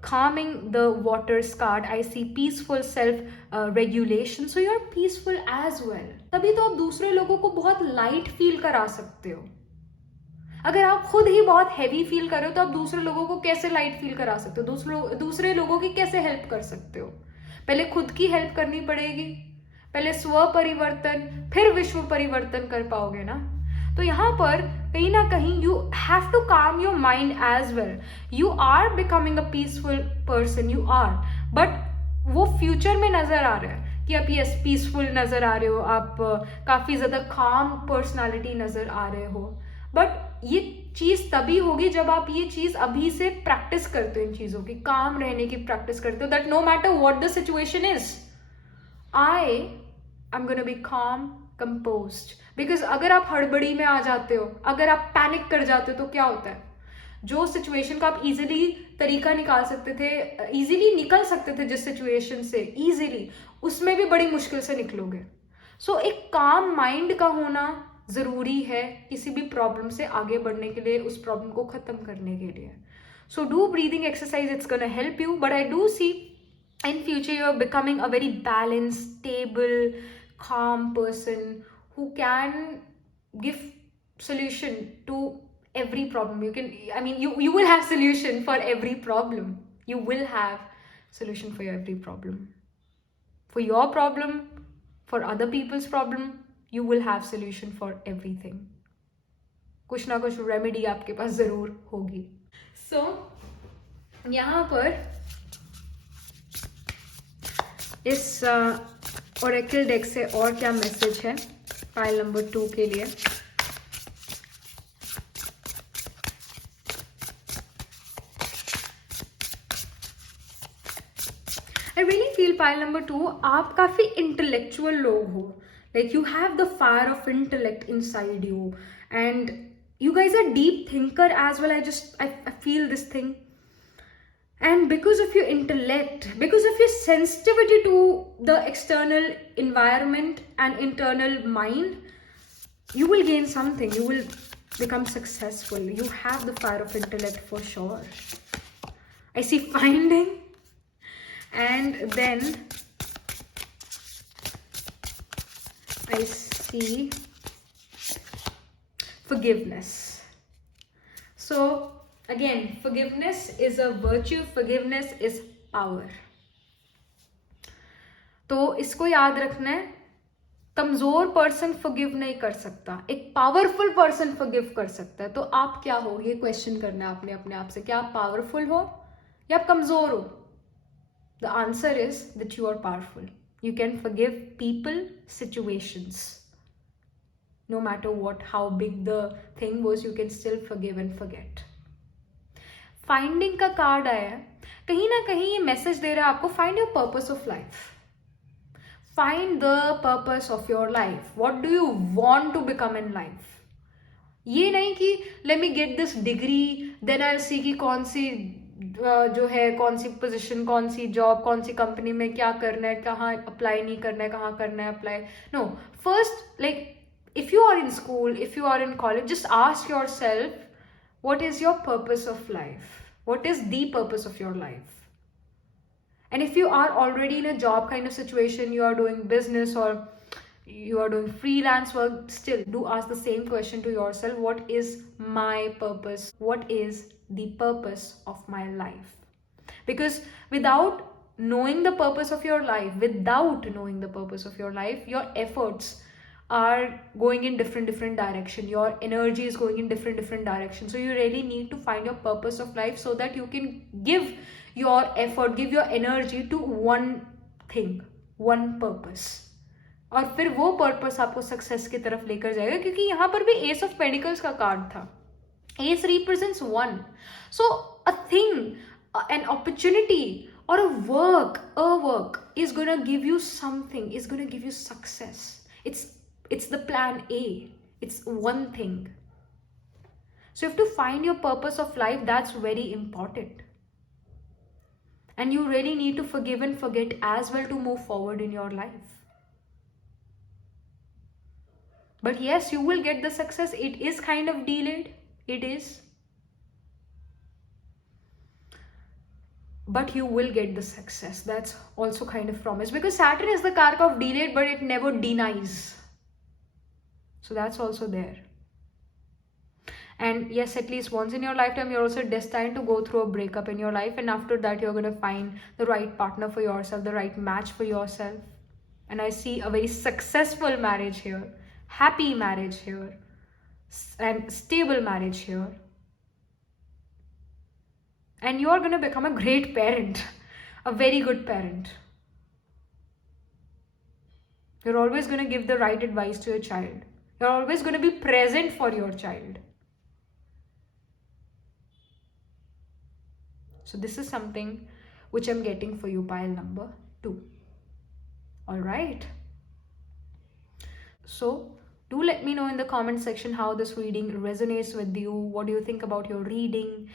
calming the waters card, I see peaceful self regulation. So you're peaceful as well. तभी तो आप दूसरे लोगों को बहुत light feel करा सकते हो. अगर आप खुद ही बहुत हैवी फील कर रहे हो तो आप दूसरे लोगों को कैसे लाइट फील करा सकते हो? दूसरे लोगों की कैसे हेल्प कर सकते हो? पहले खुद की हेल्प करनी पड़ेगी, पहले स्व परिवर्तन, फिर विश्व परिवर्तन कर पाओगे ना. तो यहाँ पर कहीं ना कहीं you have to calm your mind as well. You are becoming a peaceful person, you are, but वो फ्यूचर में नजर आ रहा है कि आप यस पीसफुल नजर आ रहे हो, आप काफी ज्यादा काम पर्सनालिटी नजर आ रहे हो, बट ये चीज तभी होगी जब आप ये चीज अभी से प्रैक्टिस करते हो, इन चीजों की काम रहने की प्रैक्टिस करते हो, that no matter what the situation is, I am gonna be calm, composed. Because अगर आप हड़बड़ी में आ जाते हो, अगर आप पैनिक कर जाते हो तो क्या होता है, जो सिचुएशन का आप इजीली तरीका निकाल सकते थे, इजीली निकल सकते थे जिस सिचुएशन से इजीली, उसमें भी बड़ी मुश्किल से निकलोगे. सो एक काम माइंड का होना जरूरी है किसी भी प्रॉब्लम से आगे बढ़ने के लिए, उस प्रॉब्लम को खत्म करने के लिए. So do breathing exercise, it's gonna help you. But I do see in future you are becoming a very balanced, stable, calm person who can give solution to every problem. You will have solution for every problem. You will have solution for every problem. For your problem, for other people's problem, you will have solution for everything. कुछ ना कुछ remedy आपके पास जरूर होगी. So यहाँ पर इस Oracle deck से और क्या मैसेज है फाइल नंबर 2 के लिए. आई रियली फील फाइल नंबर 2 आप काफी इंटेलेक्चुअल लोग हो. Like you have the fire of intellect inside you and you guys are deep thinker as well. I feel this thing, and because of your intellect, because of your sensitivity to the external environment and internal mind, you will gain something, you will become successful. You have the fire of intellect for sure. I see finding, and then I see forgiveness. So again, forgiveness is a virtue, forgiveness is power. तो इसको याद रखना है, कमजोर person forgive नहीं कर सकता, एक पावरफुल पर्सन फॉरगिव कर सकता है. तो आप क्या हो, ये क्वेश्चन करना है आपने अपने आप से, क्या आप पावरफुल हो या आप कमजोर हो? The answer is that you are powerful. You can forgive people, situations. No matter how big the thing was, you can still forgive and forget. Finding का कार्ड आया है, कहीं ना कहीं ये मैसेज दे रहा है आपको, find your purpose of life. Find the purpose of your life. What do you want to become in life. ये नहीं कि let me get this degree then I see कि कौन सी जो है, कौन सी पोजीशन, कौन सी जॉब, कौन सी कंपनी में क्या करना है, कहाँ अप्लाई नहीं करना है, कहाँ करना है apply. No, first like if you are in school, if you are in college, just ask yourself, what is your purpose of life? What is the purpose of your life? And if you are already in a job kind of situation, you are doing business or you are doing freelance work, still do ask the same question to yourself, what is my purpose? What is the purpose of my life? Because without knowing the purpose of your life, your efforts are going in different direction, your energy is going in different direction. So you really need to find your purpose of life so that you can give your effort, give your energy to one thing, one purpose. और फिर वो purpose आपको success की तरफ लेकर जाएगा. क्योंकि यहाँ पर भी एस ऑफ पेडिकल्स का कार्ड था. S represents one. So a thing, an opportunity or a work is gonna give you something, is gonna give you success. It's the plan A. It's one thing. So you have to find your purpose of life. That's very important. And you really need to forgive and forget as well to move forward in your life. But yes, you will get the success. It is kind of delayed. It is. But you will get the success. That's also kind of promise. Because Saturn is the card of delayed, but it never denies. So that's also there. And yes, at least once in your lifetime, you're also destined to go through a breakup in your life. And after that, you're going to find the right partner for yourself, the right match for yourself. And I see a very successful marriage here, happy marriage here, and stable marriage here. And you're going to become a great parent, a very good parent. You're always going to give the right advice to your child. You're always going to be present for your child. So this is something which I'm getting for you, pile number 2. All right. So do let me know in the comment section how this reading resonates with you. What do you think about your reading?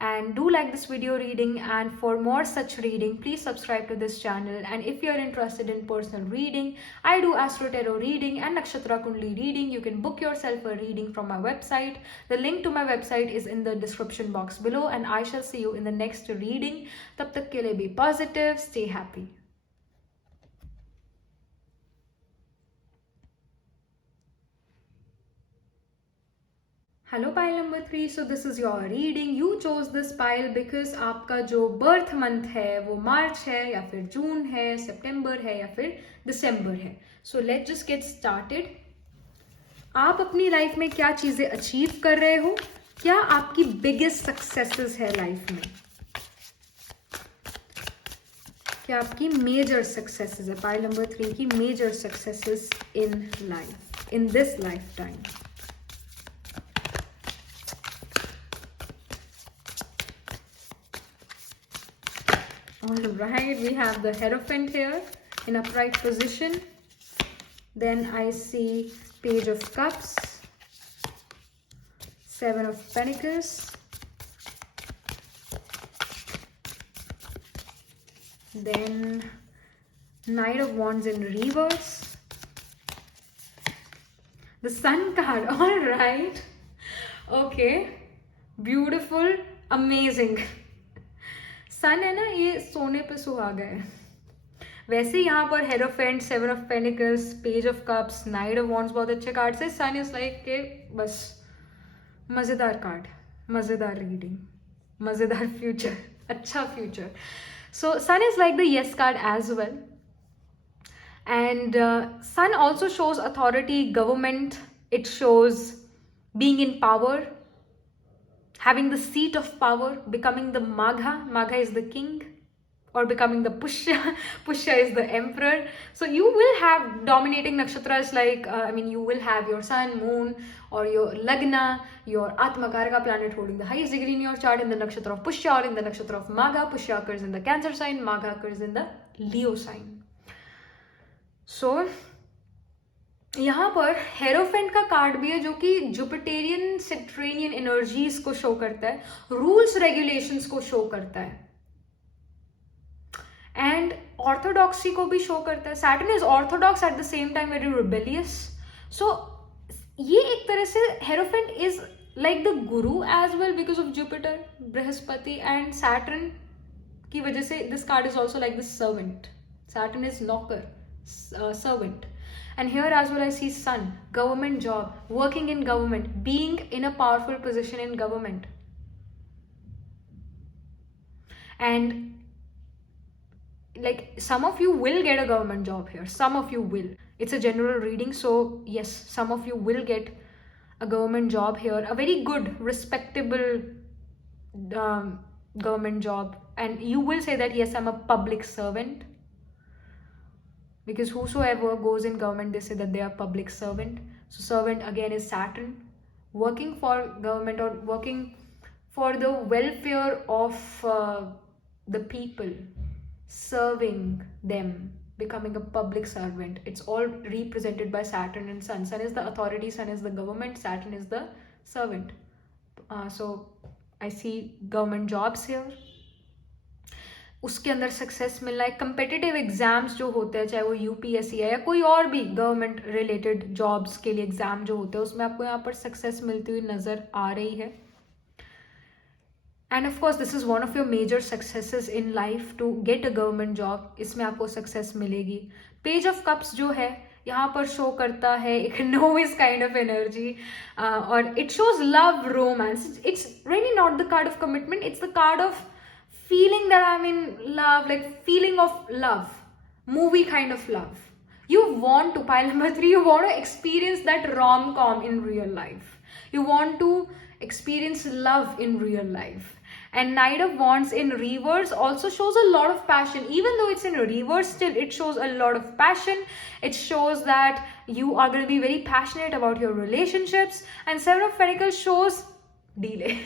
And do like this video reading, and for more such reading, please subscribe to this channel. And if you're interested in personal reading, I do Astro Tarot reading and Nakshatra Kundli reading. You can book yourself a reading from my website. The link to my website is in the description box below, and I shall see you in the next reading. Tab tak ke liye be positive, stay happy. Hello pile number 3. So this is your reading. You chose this pile because आपका जो birth month है वो मार्च है या फिर जून है, सितंबर है या फिर दिसंबर है. So let's just get started. आप अपनी लाइफ में क्या चीजें अचीव कर रहे हो, क्या आपकी बिगेस्ट सक्सेसेस है लाइफ में, क्या आपकी मेजर सक्सेसेस है. पाइल नंबर 3 की major successes in life, in this life time. Alright, we have the Hierophant here in upright position. Then I see Page of Cups, 7 of Pentacles, then Knight of Wands in reverse, the Sun card. Alright, okay, beautiful, amazing. सन है ना, ये सोने पे सुहागा है. वैसे यहाँ पर hierophant, 7 of pentacles, page of cups, night of wands बहुत अच्छे कार्ड से. सन इज लाइक के बस मज़ेदार कार्ड, मज़ेदार रीडिंग, मज़ेदार फ्यूचर, अच्छा future. So sun is like the yes card as well. And sun also shows authority, government. It shows being in power, having the seat of power, becoming the Magha. Magha is the king. or becoming the Pushya. Pushya is the emperor. So you will have dominating nakshatras like, you will have your sun, moon, or your Lagna, your Atmakaraka planet holding the highest degree in your chart in the nakshatra of Pushya or in the nakshatra of Magha. Pushya occurs in the Cancer sign, Magha occurs in the Leo sign. So यहाँ पर hierophant का card भी है जो कि जुपिटेरियन सेट्रेनियन energies को show करता है, रूल्स रेगुलेशंस को शो करता है, एंड ऑर्थोडॉक्सी को भी शो करता है. Saturn is orthodox at the same time very rebellious. So ये एक तरह से hierophant is like the guru as well because of Jupiter, Brihaspati and Saturn की वजह से this card is also like the servant. Saturn is नॉकर, servant. And here as well I see sun, government job, working in government, being in a powerful position in government. And like some of you will get a government job here. Some of you will. It's a general reading, so yes, some of you will get a government job here. A very good, respectable government job. And you will say that yes, I'm a public servant. Because whosoever goes in government, they say that they are public servant. So servant again is Saturn. Working for government or working for the welfare of the people. Serving them. Becoming a public servant. It's all represented by Saturn and Sun. Sun is the authority, Sun is the government, Saturn is the servant. So I see government jobs here. उसके अंदर success मिलना है. Competitive exams जो होते हैं, चाहे वो UPSC है या कोई और भी गवर्नमेंट रिलेटेड जॉब्स के लिए एग्जाम जो होते हैं, उसमें आपको यहाँ पर सक्सेस मिलती हुई नजर आ रही है. And of course this is one of your major successes in life to get a government job. इसमें आपको सक्सेस मिलेगी. पेज ऑफ कप्स जो है यहाँ पर शो करता है एक नोविस काइंड ऑफ एनर्जी, और it shows love, romance. It's really not the card of commitment, it's the card of feeling that I'm in love, like feeling of love, movie kind of love. You want to, pile number 3, you want to experience that rom-com in real life. You want to experience love in real life. And Knight of Wands in reverse also shows a lot of passion. Even though it's in reverse, still it shows a lot of passion. It shows that you are going to be very passionate about your relationships. And Seven of Pentacles shows delay.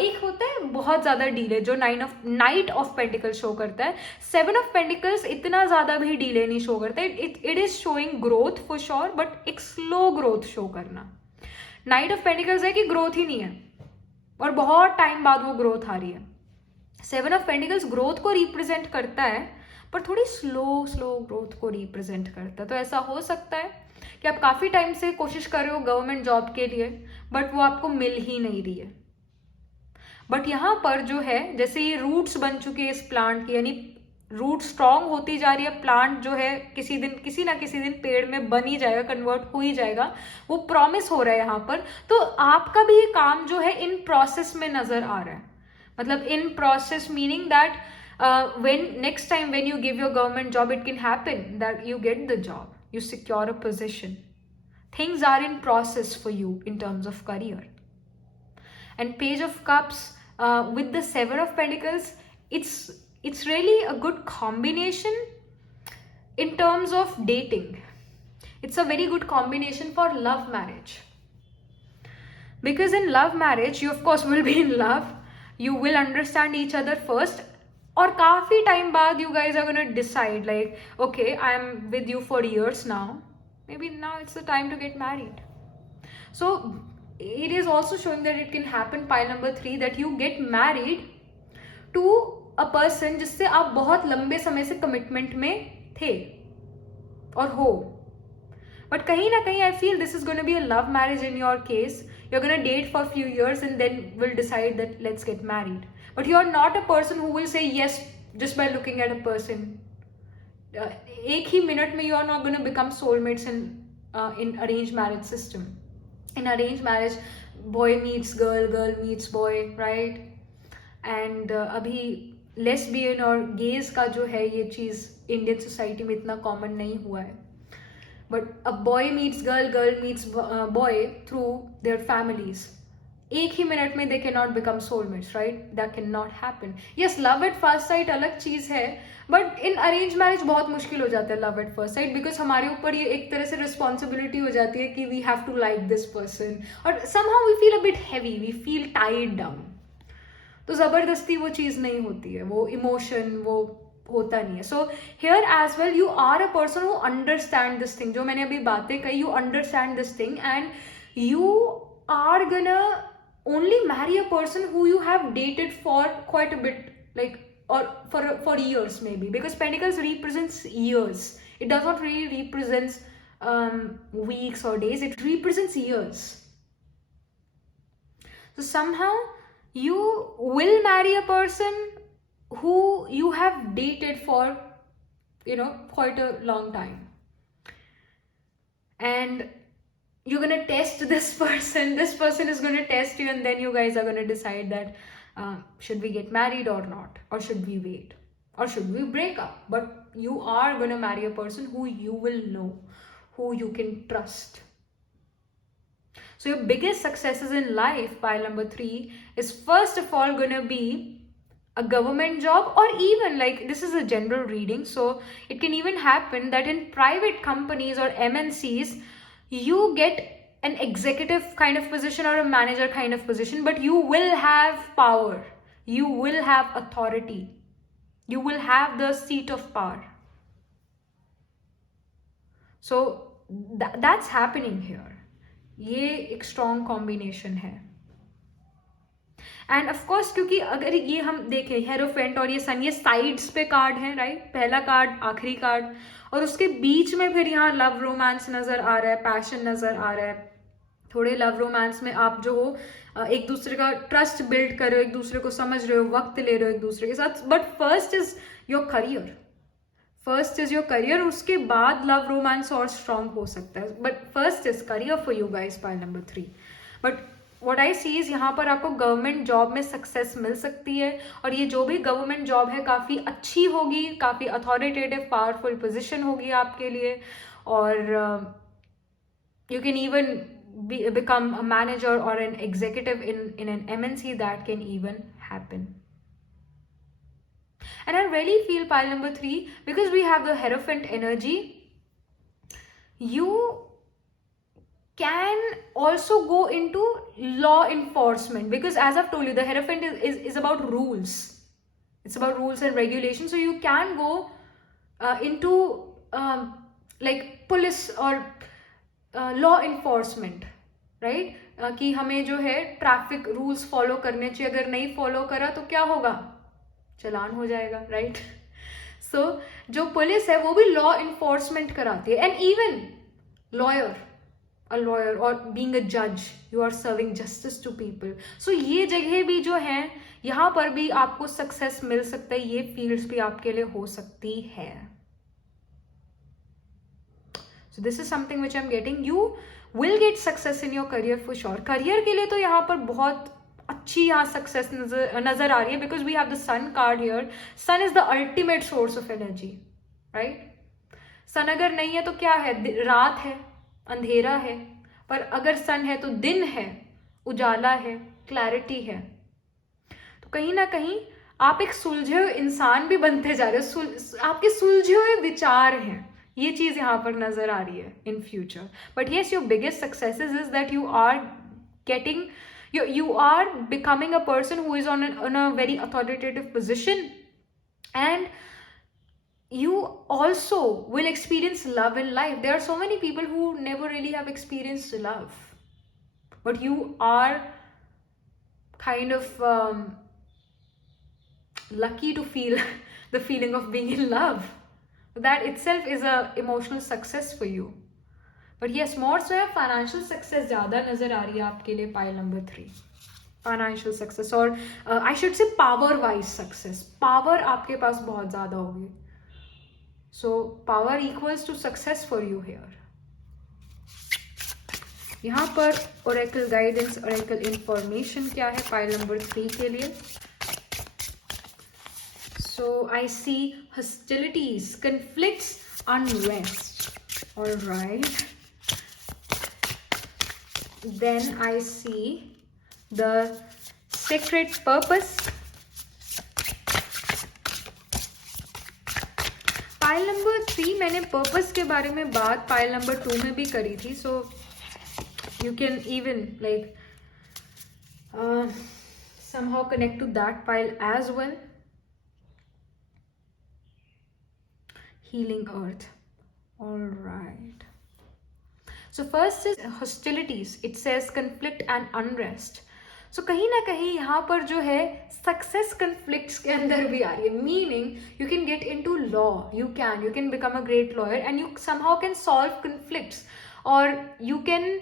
एक होता है बहुत ज्यादा delay जो night of pentacle show करता है. Seven of pentacles इतना ज्यादा भी डीले नहीं शो करता है. It is showing growth for sure, but एक स्लो ग्रोथ शो करना. नाइट ऑफ पेंटिकल्स है कि ग्रोथ ही नहीं है और बहुत टाइम बाद वो ग्रोथ आ रही है. सेवन ऑफ पेंटिकल्स ग्रोथ को रिप्रेजेंट करता है पर थोड़ी स्लो ग्रोथ को रिप्रेजेंट करता है. तो ऐसा हो सकता है कि आप काफी टाइम से कोशिश कर रहे हो गवर्नमेंट जॉब के लिए, बट वो आपको मिल ही नहीं रही है. बट यहाँ पर जो है, जैसे ये रूट्स बन चुके हैं इस प्लांट की, यानी रूट स्ट्रांग होती जा रही है. प्लांट जो है किसी ना किसी दिन पेड़ में बन ही जाएगा, कन्वर्ट हो ही जाएगा. वो प्रॉमिस हो रहा है यहाँ पर. तो आपका भी ये काम जो है इन प्रोसेस में नजर आ रहा है. मतलब in process meaning that when next time when you give your government job, it can happen that you get the job, you secure a position. Things are in process for you in terms of career. And Page of Cups with the Seven of Pentacles, it's really a good combination in terms of dating. It's a very good combination for love marriage. Because in love marriage, you of course will be in love. You will understand each other first. और काफी time बाद you guys are gonna decide like, okay, I'm with you for years now. Maybe now it's the time to get married. So it is also showing that it can happen, pile number 3, that you get married to a person जिससे आप बहुत लंबे समय से commitment में थे और हो. बट कहीं ना कहीं I feel this is going to be a love marriage in your case. You're going to date for a few years and then will decide that let's get married. But you're not a person who will say yes just by looking at a person. एक ही minute में you are not going to become soulmates in arranged marriage system. In arranged marriage, boy meets girl, girl meets boy, right? And अभी lesbian और gays का जो है ये चीज़ Indian society में इतना कॉमन नहीं हुआ है. But a boy meets girl, girl meets boy through their families. एक ही मिनट में they can not become soulmates, right? That can not happen. Yes, love at first sight अलग चीज है, बट इन अरेंज मैरिज बहुत मुश्किल हो जाता है love at first sight, because हमारे ऊपर ये एक तरह से रिस्पॉन्सिबिलिटी हो जाती है कि we have to like this person, और somehow we feel a bit heavy, we feel tied down. तो जबरदस्ती वो चीज नहीं होती है, वो इमोशन वो होता नहीं है. So here as well you are a person who understand this thing, जो मैंने अभी बातें कही, you understand this thing and you are gonna only marry a person who you have dated for quite a bit, like, or for years maybe, because pentacles represents years. It does not really represents weeks or days, it represents years. So somehow you will marry a person who you have dated for, you know, quite a long time, and you're gonna test this person is gonna test you, and then you guys are gonna decide that should we get married or not, or should we wait, or should we break up. But you are gonna marry a person who you will know, who you can trust. So your biggest successes in life, pile number 3, is first of all gonna be a government job, or even, like, this is a general reading, so it can even happen that in private companies or MNCs you get an executive kind of position or a manager kind of position, but you will have power, you will have authority, you will have the seat of power. So that's happening here. ये एक strong combination है. And of course क्योंकि अगर ये हम देखें hierophant और ये सन, ये साइड्स पे कार्ड है, राइट? पहला कार्ड, आखिरी कार्ड, और उसके बीच में फिर यहाँ लव रोमांस नजर आ रहा है, पैशन नजर आ रहा है. थोड़े लव रोमांस में आप जो हो एक दूसरे का ट्रस्ट बिल्ड कर रहे हो, एक दूसरे को समझ रहे हो, वक्त ले रहे हो एक दूसरे के साथ. But first is your career, first is your career, उसके बाद लव रोमांस और स्ट्रांग हो सकता है, but first is career for you guys, pile number 3. But what I see is यहाँ पर आपको गवर्नमेंट जॉब में सक्सेस मिल सकती है, और ये जो भी गवर्नमेंट जॉब है काफ़ी अच्छी होगी, काफ़ी अथॉरिटेटिव पावरफुल पोजीशन होगी आपके लिए, और you can even become a manager or an executive in an MNC. That can even happen. And I really feel pile number 3, because we have the Hierophant energy, you can also go into law enforcement, because as I've told you, the Hierophant is about rules. It's about rules and regulations. So you can go into like police or law enforcement, right? कि हमें जो है traffic rules follow करने चाहिए, अगर नहीं follow करा तो क्या होगा? चलान हो जाएगा, राइट? सो जो पुलिस है वो भी लॉ इन्फोर्समेंट कराती है. एंड इवन लॉयर और बीइंग अ जज, you are serving justice to people. So ये जगह भी जो है, यहाँ पर भी आपको सक्सेस मिल सकता है, ये फील्ड्स भी आपके लिए हो सकती है. So this is something which I'm getting. You will get success in your career for sure. Career के लिए तो यहाँ पर बहुत अच्छी यहाँ सक्सेस नजर आ रही है, because we have the sun card here. Sun is the ultimate source of energy, right? सन अगर नहीं है तो क्या है? रात है, अंधेरा है. पर अगर सन है तो दिन है, उजाला है, क्लैरिटी है. तो कहीं ना कहीं आप एक सुलझे हुए इंसान भी बनते जा रहे हो, आपके सुलझे हुए विचार हैं, ये चीज यहाँ पर नजर आ रही है in future. But yes, your biggest successes is that you are getting, you are becoming a person who is on a very authoritative position, and you also will experience love in life. There are so many people who never really have experienced love, but you are kind of lucky to feel the feeling of being in love. That itself is a emotional success for you. But yes, more so है financial success ज़्यादा नज़र आ रही है आपके लिए, pile number 3. Financial success, और I should say power wise success. Power आपके पास बहुत ज़्यादा होगी. So power equals to success for you here. यहाँ पर ओरेकल गाइडेंस, ओरेकल इंफॉर्मेशन क्या है पाइल नंबर 3 के लिए? So I see hostilities, conflicts, unrest. All right. Then I see the sacred purpose. Pile number 3 मैंने पर्पस के बारे में बात पाइल नंबर 2 में भी करी थी, so you can even like somehow connect to that pile as well. Healing earth. All right. So first is hostilities. It says conflict and unrest. So कहीं ना कहीं यहाँ पर जो है सक्सेस कन्फ्लिक्ट्स के अंदर भी आ रही है, meaning you can get into law, you can become a great lawyer and you somehow can solve conflicts, और you can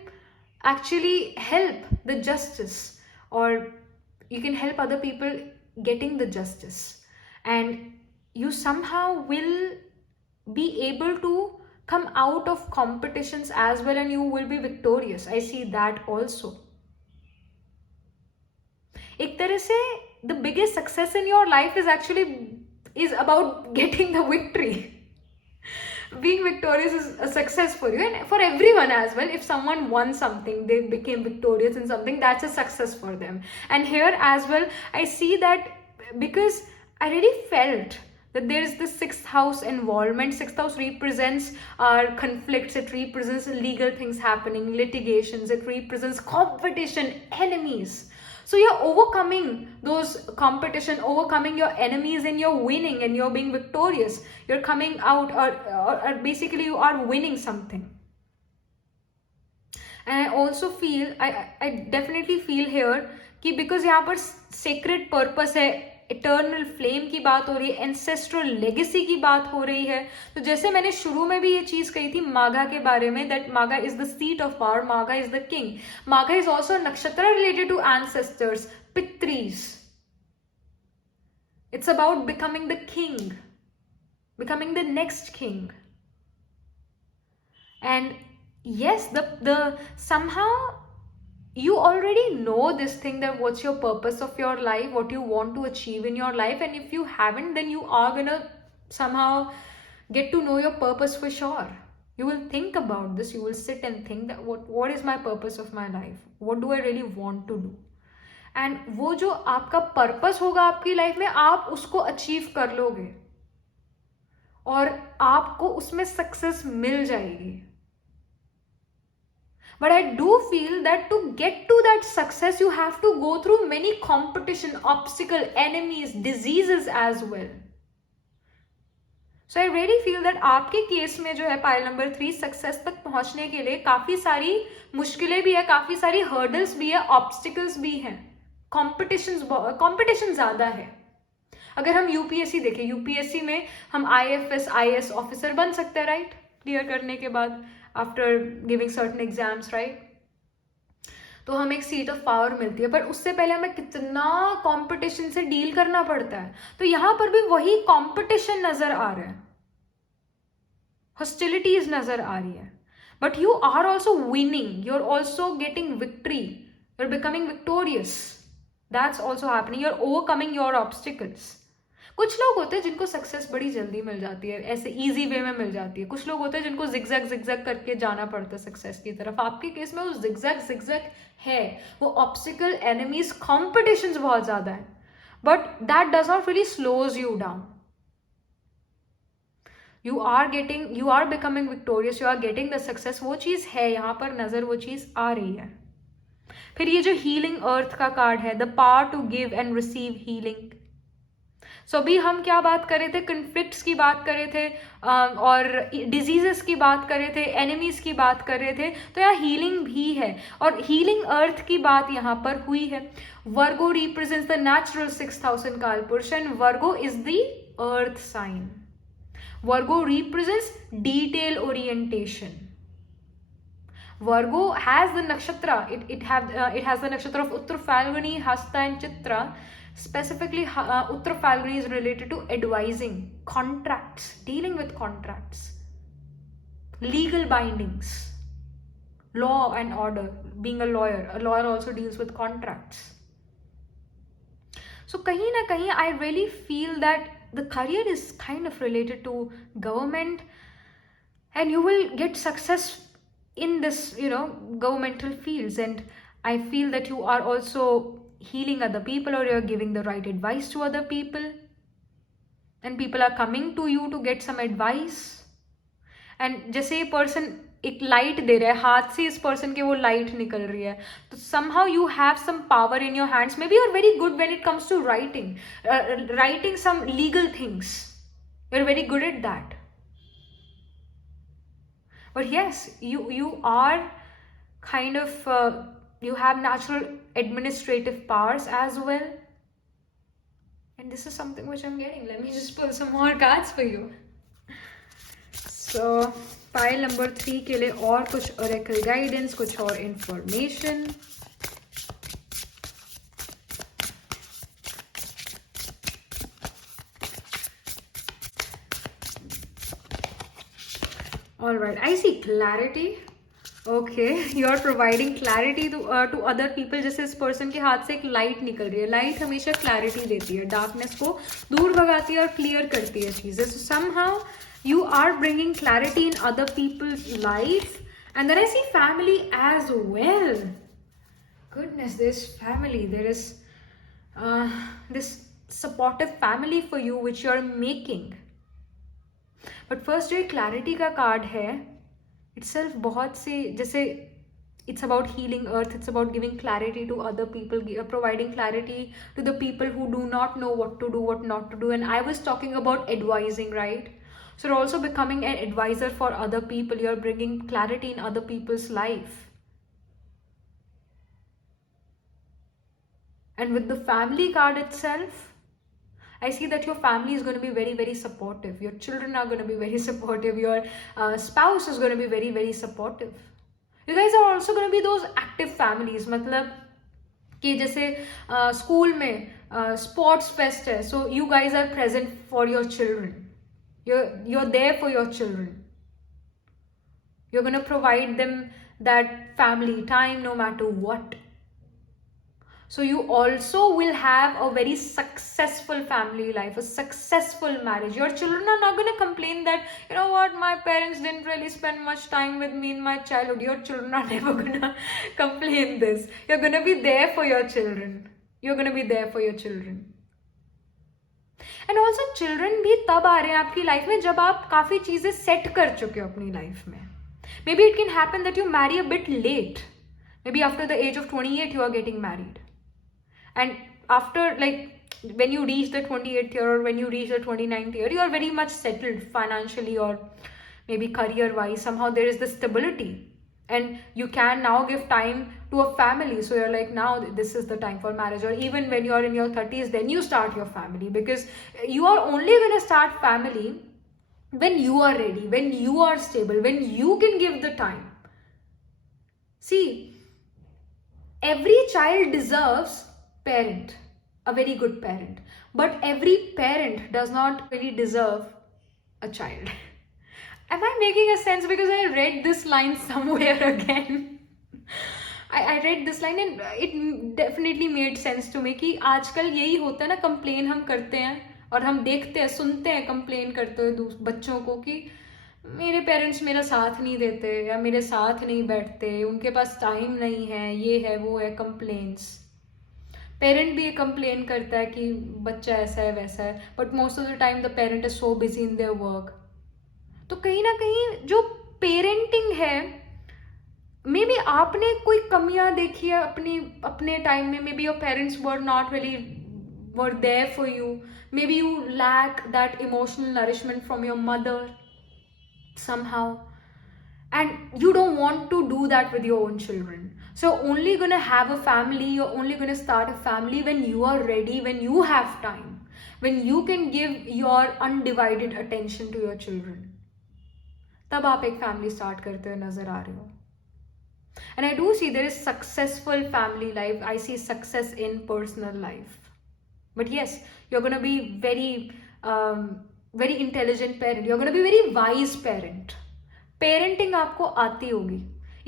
actually help the justice, or you can help other people getting the justice, and you somehow will be able to come out of competitions as well, and you will be victorious. I see that also. एक तरह से the biggest success in your life is about getting the victory. Being victorious is a success for you and for everyone as well. If someone won something, they became victorious in something, that's a success for them. And here as well, I see that because I really felt that there is the 6th house involvement. 6th house represents our conflicts, it represents legal things happening, litigations, it represents competition, enemies. So you're overcoming those competition, overcoming your enemies, and you're winning and you're being victorious. You're coming out, or basically you are winning something. And I also feel, I definitely feel here कि because यहाँ पर sacred purpose है, eternal flame की बात हो रही है, ancestral legacy की बात हो रही है. तो जैसे मैंने शुरू में भी ये चीज कही थी मागा के बारे में, that Magha is the seat of power, Magha is the king. Magha is also nakshatra related to ancestors, pitris. It's about becoming the king, becoming the next king. And yes, the somehow you already know this thing, that what's your purpose of your life, what you want to achieve in your life, and if you haven't, then you are gonna somehow get to know your purpose for sure. You will think about this, you will sit and think that what is my purpose of my life, what do I really want to do, and वो जो आपका purpose होगा आपकी life में, आप उसको achieve कर लोगे और आपको उसमें सक्सेस मिल जाएगी. But I do feel that to get to that success, you have to go through many competition, obstacle, enemies, diseases as well. So I really feel that आपके केस में जो है पाइल नंबर 3, सक्सेस तक पहुंचने के लिए काफी सारी मुश्किलें भी है, काफी सारी हर्डल्स भी है, ऑब्स्टिकल्स भी हैं, कंपटीशन ज्यादा है. अगर हम यूपीएससी देखें, यूपीएससी में हम आईएफएस, आईएएस ऑफिसर बन सकते हैं, राइट, क्लियर करने के बाद, after giving certain exams, right. तो हमें एक सीट ऑफ पावर मिलती है, पर उससे पहले हमें कितना कंपटीशन से डील करना पड़ता है. तो यहां पर भी वही कंपटीशन नजर आ रहा है, हॉस्टिलिटीज नजर आ रही है, but you are also winning, you are also getting victory, you are becoming victorious. That's also happening, you are overcoming your obstacles. कुछ लोग होते हैं जिनको सक्सेस बड़ी जल्दी मिल जाती है, ऐसे इजी वे में मिल जाती है. कुछ लोग होते हैं जिनको जिगजैग करके जाना पड़ता है सक्सेस की तरफ. आपके केस में वो जिगजैग है, वो ऑब्स्टिकल, एनिमीज, कॉम्पिटिशंस बहुत ज्यादा है, but that does not really slows you down. You are becoming victorious, you are getting the success. वो चीज है यहाँ पर नजर, वो चीज आ रही है. फिर ये जो हीलिंग अर्थ का कार्ड है, the power to give and receive healing. So अभी हम क्या बात कर रहे थे, कन्फ्लिक्ट्स की बात कर रहे थे, और डिजीजेस की बात कर रहे थे, एनिमीज की बात कर रहे थे. तो यहाँ हीलिंग भी है, और हीलिंग अर्थ की बात यहाँ पर हुई है. Virgo represents the natural 6th house in Kalapurusha, and Virgo is the earth sign. Virgo represents detail orientation. Virgo has the nakshatra, it has the nakshatra of Uttar Falguni, Hasta and Chitra. Specifically, Uttar Falguni is related to advising, contracts, dealing with contracts, legal bindings, law and order. Being a lawyer also deals with contracts. So kahin na kahin, I really feel that the career is kind of related to government, and you will get success in this, governmental fields. And I feel that you are also healing other people, or you're giving the right advice to other people, and people are coming to you to get some advice. And जैसे ये person एक light दे रहा है, हाथ से इस person के वो लाइट निकल रही है, तो somehow you have some power in your hands. Maybe you're very good when it comes to writing some legal things. You're very good at that. But yes, you are kind of you have natural administrative powers as well. And this is something which I'm getting. Let me just pull some more cards for you. So pile number 3 के लिए और कुछ oracle guidance, कुछ और information. All right, I see clarity. Okay, you are providing clarity to other people. जैसे इस person के हाथ से एक light निकल रही है. Light हमेशा clarity देती है, darkness को दूर भगाती है और clear करती है चीजें. So somehow you are bringing clarity in other people's life. And then I see family as well. Goodness, this family, there is this supportive family for you which you are making. But first जो clarity का card है itself बहुत से, जैसे it's about healing earth, it's about giving clarity to other people, providing clarity to the people who do not know what to do, what not to do. And I was talking about advising, right? So you're also becoming an advisor for other people. You're bringing clarity in other people's life. And with the family card itself, I see that your family is going to be very, very supportive. Your children are going to be very supportive. Your spouse is going to be very, very supportive. You guys are also going to be those active families. मतलब कि जैसे school में sports fest है, so you guys are present for your children. You're there for your children. You're going to provide them that family time no matter what. So you also will have a very successful family life, a successful marriage. Your children are not going to complain that, you know what, my parents didn't really spend much time with me in my childhood. Your children are never going to complain this. You're going to be there for your children. You're going to be there for your children. And also children भी तब आ रहे हैं आपकी life में जब आप काफ़ी चीज़ें सेट कर चुके हो अपनी लाइफ में. Maybe it can happen that you marry a bit late. Maybe after the age of 28 you are getting married. And after, like, when you reach the 28th year or when you reach the 29th year, you are very much settled financially or maybe career wise. Somehow there is the stability and you can now give time to a family. So you're like, now this is the time for marriage. Or even when you're in your 30s, then you start your family, because you are only going to start family when you are ready, when you are stable, when you can give the time. See, every child deserves parent, a very good parent, but every parent does not really deserve a child. Am I making a sense? Because I read this line somewhere again. I read this line and it definitely made sense to me कि आजकल यही होता है ना, complain हम करते हैं और हम देखते हैं, सुनते हैं कंप्लेन करते हुए बच्चों को कि मेरे पेरेंट्स मेरा साथ नहीं देते या मेरे साथ नहीं बैठते, उनके पास टाइम नहीं है, ये है वो है, कंप्लेन्स. पेरेंट भी कंप्लेन करता है कि बच्चा ऐसा है वैसा है, but most of the time the parent is so busy in their work. तो कहीं ना कहीं जो पेरेंटिंग है, मे बी आपने कोई कमियां देखी है अपने टाइम में. Maybe your parents were not really were there for you. Maybe you lack that emotional nourishment from your mother somehow, and you don't want to do that with your own children. So only gonna have a family, you're only gonna start a family when you are ready, when you have time, when you can give your undivided attention to your children. तब आप एक family start करते हुए नजर आ रहे हो. And I do see there is successful family life. I see success in personal life. But yes, you're gonna be very intelligent parent. You're gonna be very wise parent. Parenting आपको आती होगी.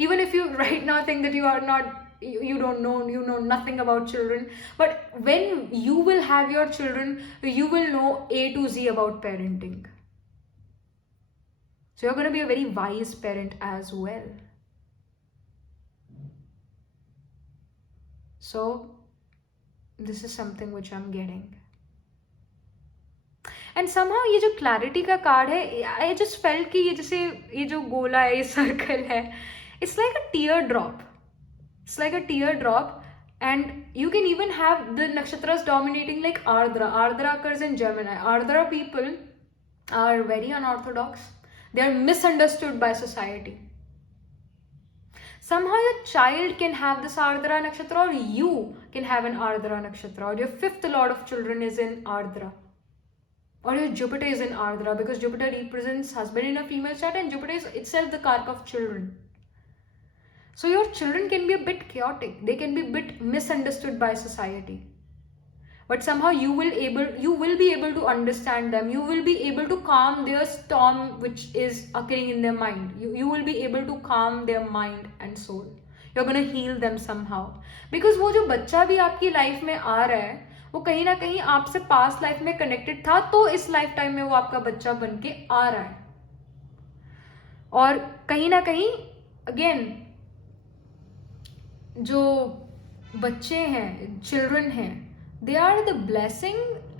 Even if you right now think that you are not, you don't know, you know nothing about children, but when you will have your children, you will know A to Z about parenting. So you're going to be a very wise parent as well. So this is something which I'm getting. And somehow ये जो clarity का card है, I just felt कि ये जैसे ये जो गोला है, ये सर्कल है, it's like a tier drop. It's like a teardrop, and you can even have the nakshatras dominating like Ardra. Ardra occurs in Gemini. Ardra people are very unorthodox. They are misunderstood by society. Somehow your child can have this Ardra nakshatra, or you can have an Ardra nakshatra, or your fifth lord of children is in Ardra, or your Jupiter is in Ardra, because Jupiter represents husband in a female chart, and Jupiter is itself the kark of children. So your children can be a bit chaotic. They can be a bit misunderstood by society. But somehow you will be able to understand them. You will be able to calm their storm which is occurring in their mind. You will be able to calm their mind and soul. You're going to heal them somehow. Because वो जो बच्चा भी आपकी life में आ रहा है, वो कहीं ना कहीं आपसे पास्ट लाइफ में कनेक्टेड था, तो इस लाइफ टाइम में वो आपका बच्चा बन के आ रहा है. और कहीं ना कहीं अगेन जो बच्चे हैं, चिल्ड्रन हैं, they are the blessing.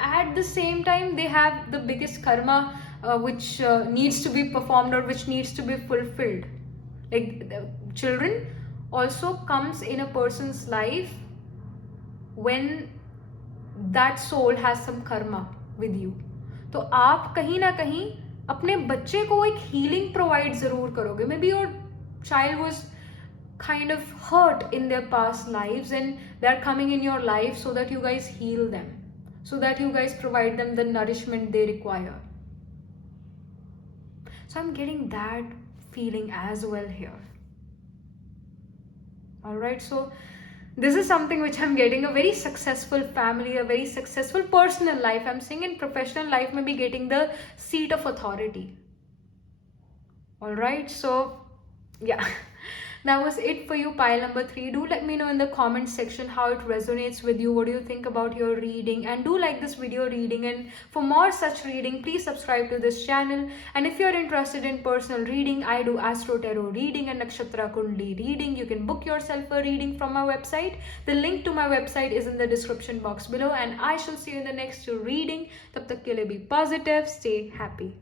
At the same time they have the biggest karma which needs to be performed, or which needs to be fulfilled. Like the children also comes in a person's life when that soul has some karma with you. तो आप कहीं ना कहीं अपने बच्चे को एक healing provide जरूर करोगे. Maybe your child was kind of hurt in their past lives, and they're coming in your life so that you guys heal them, so that you guys provide them the nourishment they require. So I'm getting that feeling as well here. All right, so this is something which I'm getting. A very successful family, a very successful personal life. I'm saying in professional life maybe getting the seat of authority. All right, so yeah. That was it for you, pile number 3. Do let me know in the comment section how it resonates with you. What do you think about your reading? And do like this video reading. And for more such reading, please subscribe to this channel. And if you're interested in personal reading, I do Astro Tarot reading and Nakshatra Kundli reading. You can book yourself a reading from my website. The link to my website is in the description box below. And I shall see you in the next reading. Tab tak ke liye be positive. Stay happy.